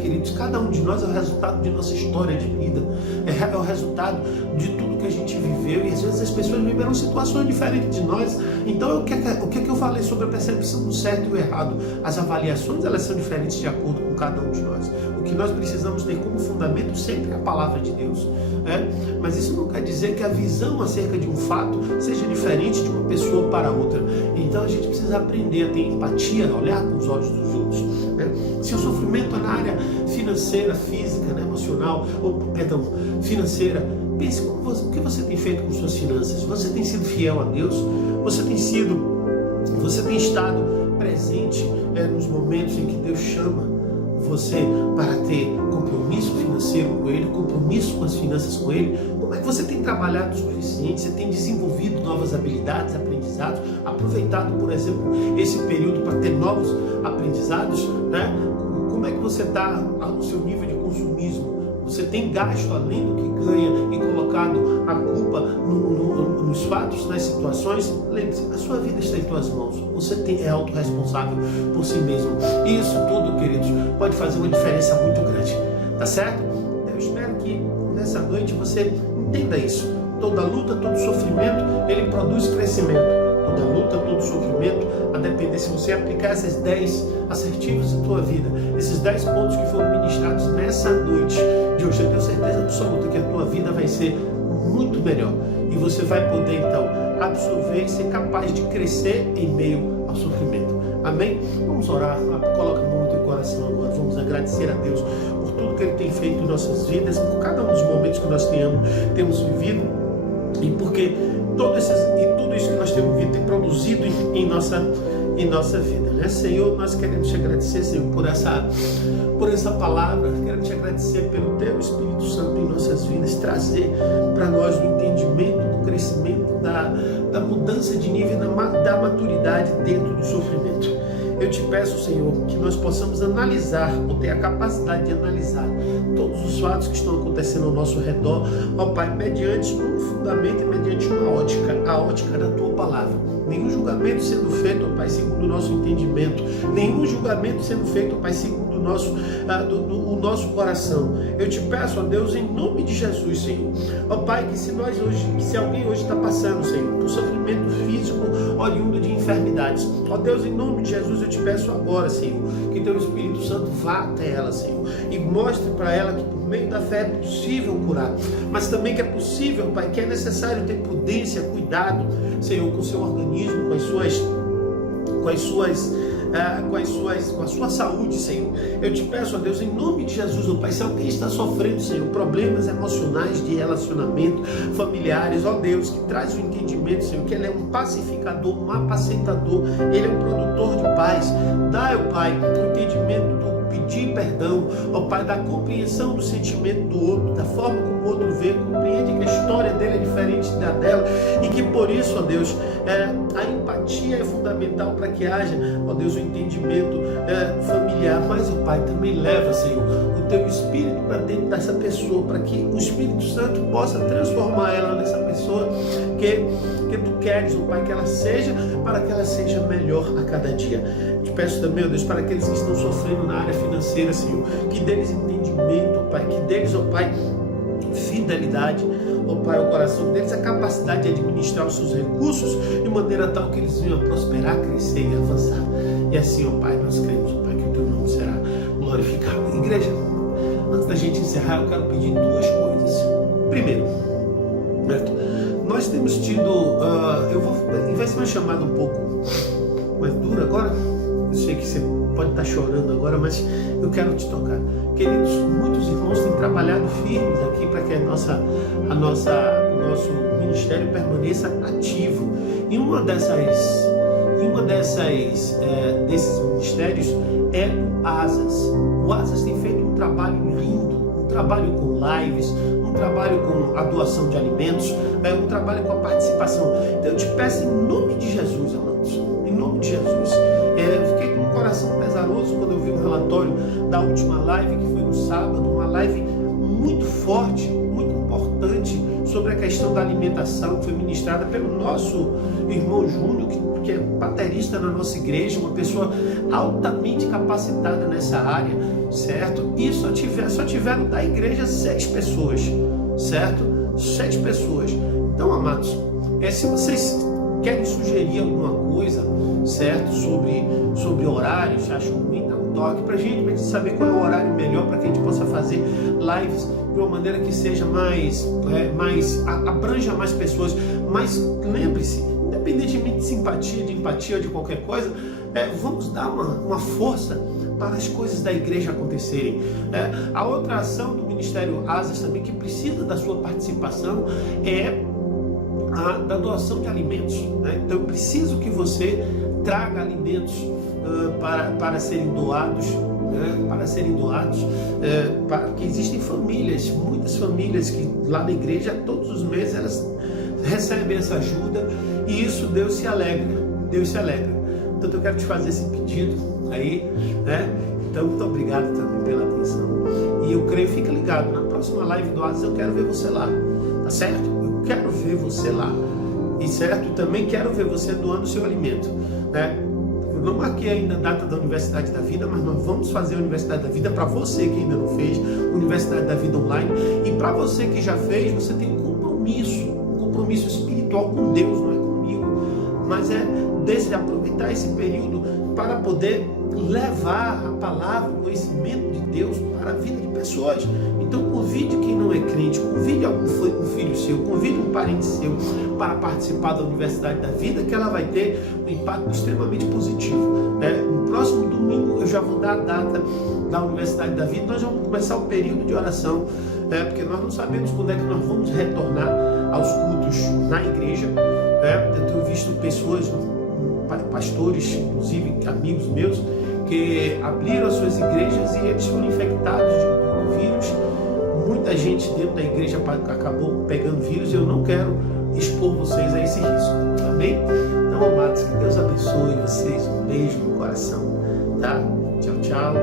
queridos, cada um de nós é o resultado de nossa história de vida, é o resultado de tudo que a gente viveu, e às vezes as pessoas viveram situações diferentes de nós. Então, o que eu falei sobre a percepção do certo e o errado? As avaliações, elas são diferentes de acordo com cada um de nós. O que nós precisamos ter como fundamento sempre é a palavra de Deus, mas isso não quer dizer que a visão acerca de um fato seja diferente de uma pessoa para outra. Então a gente precisa aprender a ter empatia, a olhar com os olhos dos outros, né? Se o sofrimento é na área financeira, física, né, emocional, financeira, pense o que você tem feito com suas finanças. Você tem sido fiel a Deus? Você tem estado presente nos momentos em que Deus chama você para ter compromisso financeiro com Ele, compromisso com as finanças com Ele? Como é que você tem trabalhado o suficiente? Você tem desenvolvido novas habilidades, aprendizados, aproveitado, por exemplo, esse período para ter novos aprendizados, né? Como é que você está no seu nível de consumismo? Você tem gasto além do que ganha e colocado a culpa nos fatos, nas situações? Lembre-se, a sua vida está em tuas mãos. Você é autorresponsável por si mesmo. E isso tudo, queridos, pode fazer uma diferença muito grande. Tá certo? Eu espero que nessa noite você entenda isso. Toda luta, todo sofrimento, ele produz crescimento. Toda luta, todo sofrimento, a depender se você aplicar esses 10 assertivos em tua vida, esses 10 pontos que foram ministrados nessa noite de hoje, eu tenho certeza absoluta que a tua vida vai ser muito melhor e você vai poder então absorver e ser capaz de crescer em meio ao sofrimento. Amém? Vamos orar. Coloca a mão no teu coração agora. Vamos agradecer a Deus por tudo que Ele tem feito em nossas vidas, por cada um dos momentos que nós temos vivido, e porque tudo isso que nós temos vivido tem produzido em nossa vida, né? Senhor, nós queremos te agradecer, Senhor, por essa palavra. Queremos te agradecer pelo Teu Espírito Santo em nossas vidas, trazer para nós o entendimento do crescimento, da mudança de nível, da maturidade dentro do sofrimento. Eu te peço, Senhor, que nós possamos analisar, ou ter a capacidade de analisar todos os fatos que estão acontecendo ao nosso redor, ó Pai, mediante um fundamento e mediante uma ótica, a ótica da Tua palavra. Nenhum julgamento sendo feito, ó Pai, segundo o nosso entendimento, nenhum julgamento sendo feito, ó Pai, segundo o nosso coração. Eu te peço, ó Deus, em nome de Jesus, Senhor, ó Pai, que se alguém hoje está passando, Senhor, por sofrimento físico oriundo de enfermidades, ó Deus, em nome de Jesus, eu te peço agora, Senhor, que Teu Espírito Santo vá até ela, Senhor, e mostre para ela que por meio da fé é possível curar, mas também que é possível, Pai, que é necessário ter prudência, cuidado, Senhor, com o seu organismo, com as suas com a sua saúde, Senhor. Eu te peço, ó Deus, em nome de Jesus, ó Pai, se alguém está sofrendo, Senhor, problemas emocionais de relacionamento, familiares, ó Deus, que traz o entendimento, Senhor, que Ele é um pacificador, um apacentador, Ele é um produtor de paz. Dá, ó Pai, o entendimento do pedir perdão, ó Pai, da compreensão do sentimento do outro, da forma como o outro vê, compreende que a história dele é diferente da dela e que por isso, ó Deus, a empatia é fundamental para que haja, ó Deus, o entendimento familiar. Mas, ó Pai, também leva, Senhor, o Teu Espírito para dentro dessa pessoa, para que o Espírito Santo possa transformar ela nessa pessoa que Tu queres, ó Pai, que ela seja, para que ela seja melhor a cada dia. Te peço também, ó Deus, para aqueles que estão sofrendo na área financeira, Senhor, que deles entendimento, ó Pai, que deles, ó Pai, fidelidade, ó Pai, o coração deles, a capacidade de administrar os seus recursos de maneira tal que eles venham a prosperar, crescer e avançar. E assim, ó Pai, nós cremos, ó Pai, que o Teu nome será glorificado. Igreja, antes da gente encerrar, eu quero pedir duas coisas. Primeiro, nós temos tido, vai ser uma chamada um pouco mais dura agora. Eu sei que você pode estar chorando agora, mas eu quero te tocar. Queridos, muitos irmãos têm trabalhado firmes aqui para que o nosso ministério permaneça ativo. E desses ministérios é o Asas. O Asas tem feito um trabalho lindo, um trabalho com lives, um trabalho com a doação de alimentos, um trabalho com a participação. Então eu te peço em nome de Jesus, amados, em nome de Jesus. Eu fiquei com o coração pesaroso quando eu vi o relatório da última live, que foi no sábado, uma live muito forte, muito importante, sobre a questão da alimentação, que foi ministrada pelo nosso irmão Júnior, que é baterista na nossa igreja, uma pessoa altamente capacitada nessa área, certo? E só tiveram da igreja 6 pessoas, certo? 6 pessoas. Então, amados, se vocês querem sugerir alguma coisa, certo? Sobre horários, acham ruim, dá um toque pra gente saber qual é o horário melhor para que a gente possa fazer lives de uma maneira que seja abranja mais pessoas. Mas lembre-se, independentemente de simpatia, de empatia ou de qualquer coisa, vamos dar uma força para as coisas da igreja acontecerem. A outra ação do Ministério Asas também, que precisa da sua participação, é a da doação de alimentos. Então eu preciso que você traga alimentos para serem doados, porque existem famílias, muitas famílias que lá na igreja todos os meses elas recebem essa ajuda e isso Deus se alegra. Então eu quero te fazer esse pedido aí, Então muito obrigado também pela atenção e eu creio, fica ligado, na próxima live do Asas eu quero ver você lá, tá certo? Eu quero ver você lá, e certo? Também quero ver você doando o seu alimento, Eu não marquei ainda a data da Universidade da Vida, mas nós vamos fazer a Universidade da Vida para você que ainda não fez, Universidade da Vida online, e para você que já fez, você tem um compromisso espiritual com Deus, não é comigo, mas aproveitar esse período para poder levar a palavra, o conhecimento de Deus para a vida de pessoas. Então convide quem não é crente, convide um filho seu, convide um parente seu para participar da Universidade da Vida, que ela vai ter um impacto extremamente positivo. No próximo domingo eu já vou dar a data da Universidade da Vida, nós vamos começar o período de oração, porque nós não sabemos quando é que nós vamos retornar aos cultos na igreja. Eu tenho visto pessoas, pastores, inclusive amigos meus, que abriram as suas igrejas e eles foram infectados de vírus. Muita gente dentro da igreja acabou pegando vírus e eu não quero expor vocês a esse risco, amém? Então, amados, que Deus abençoe vocês, um beijo no coração, tá? Tchau, tchau.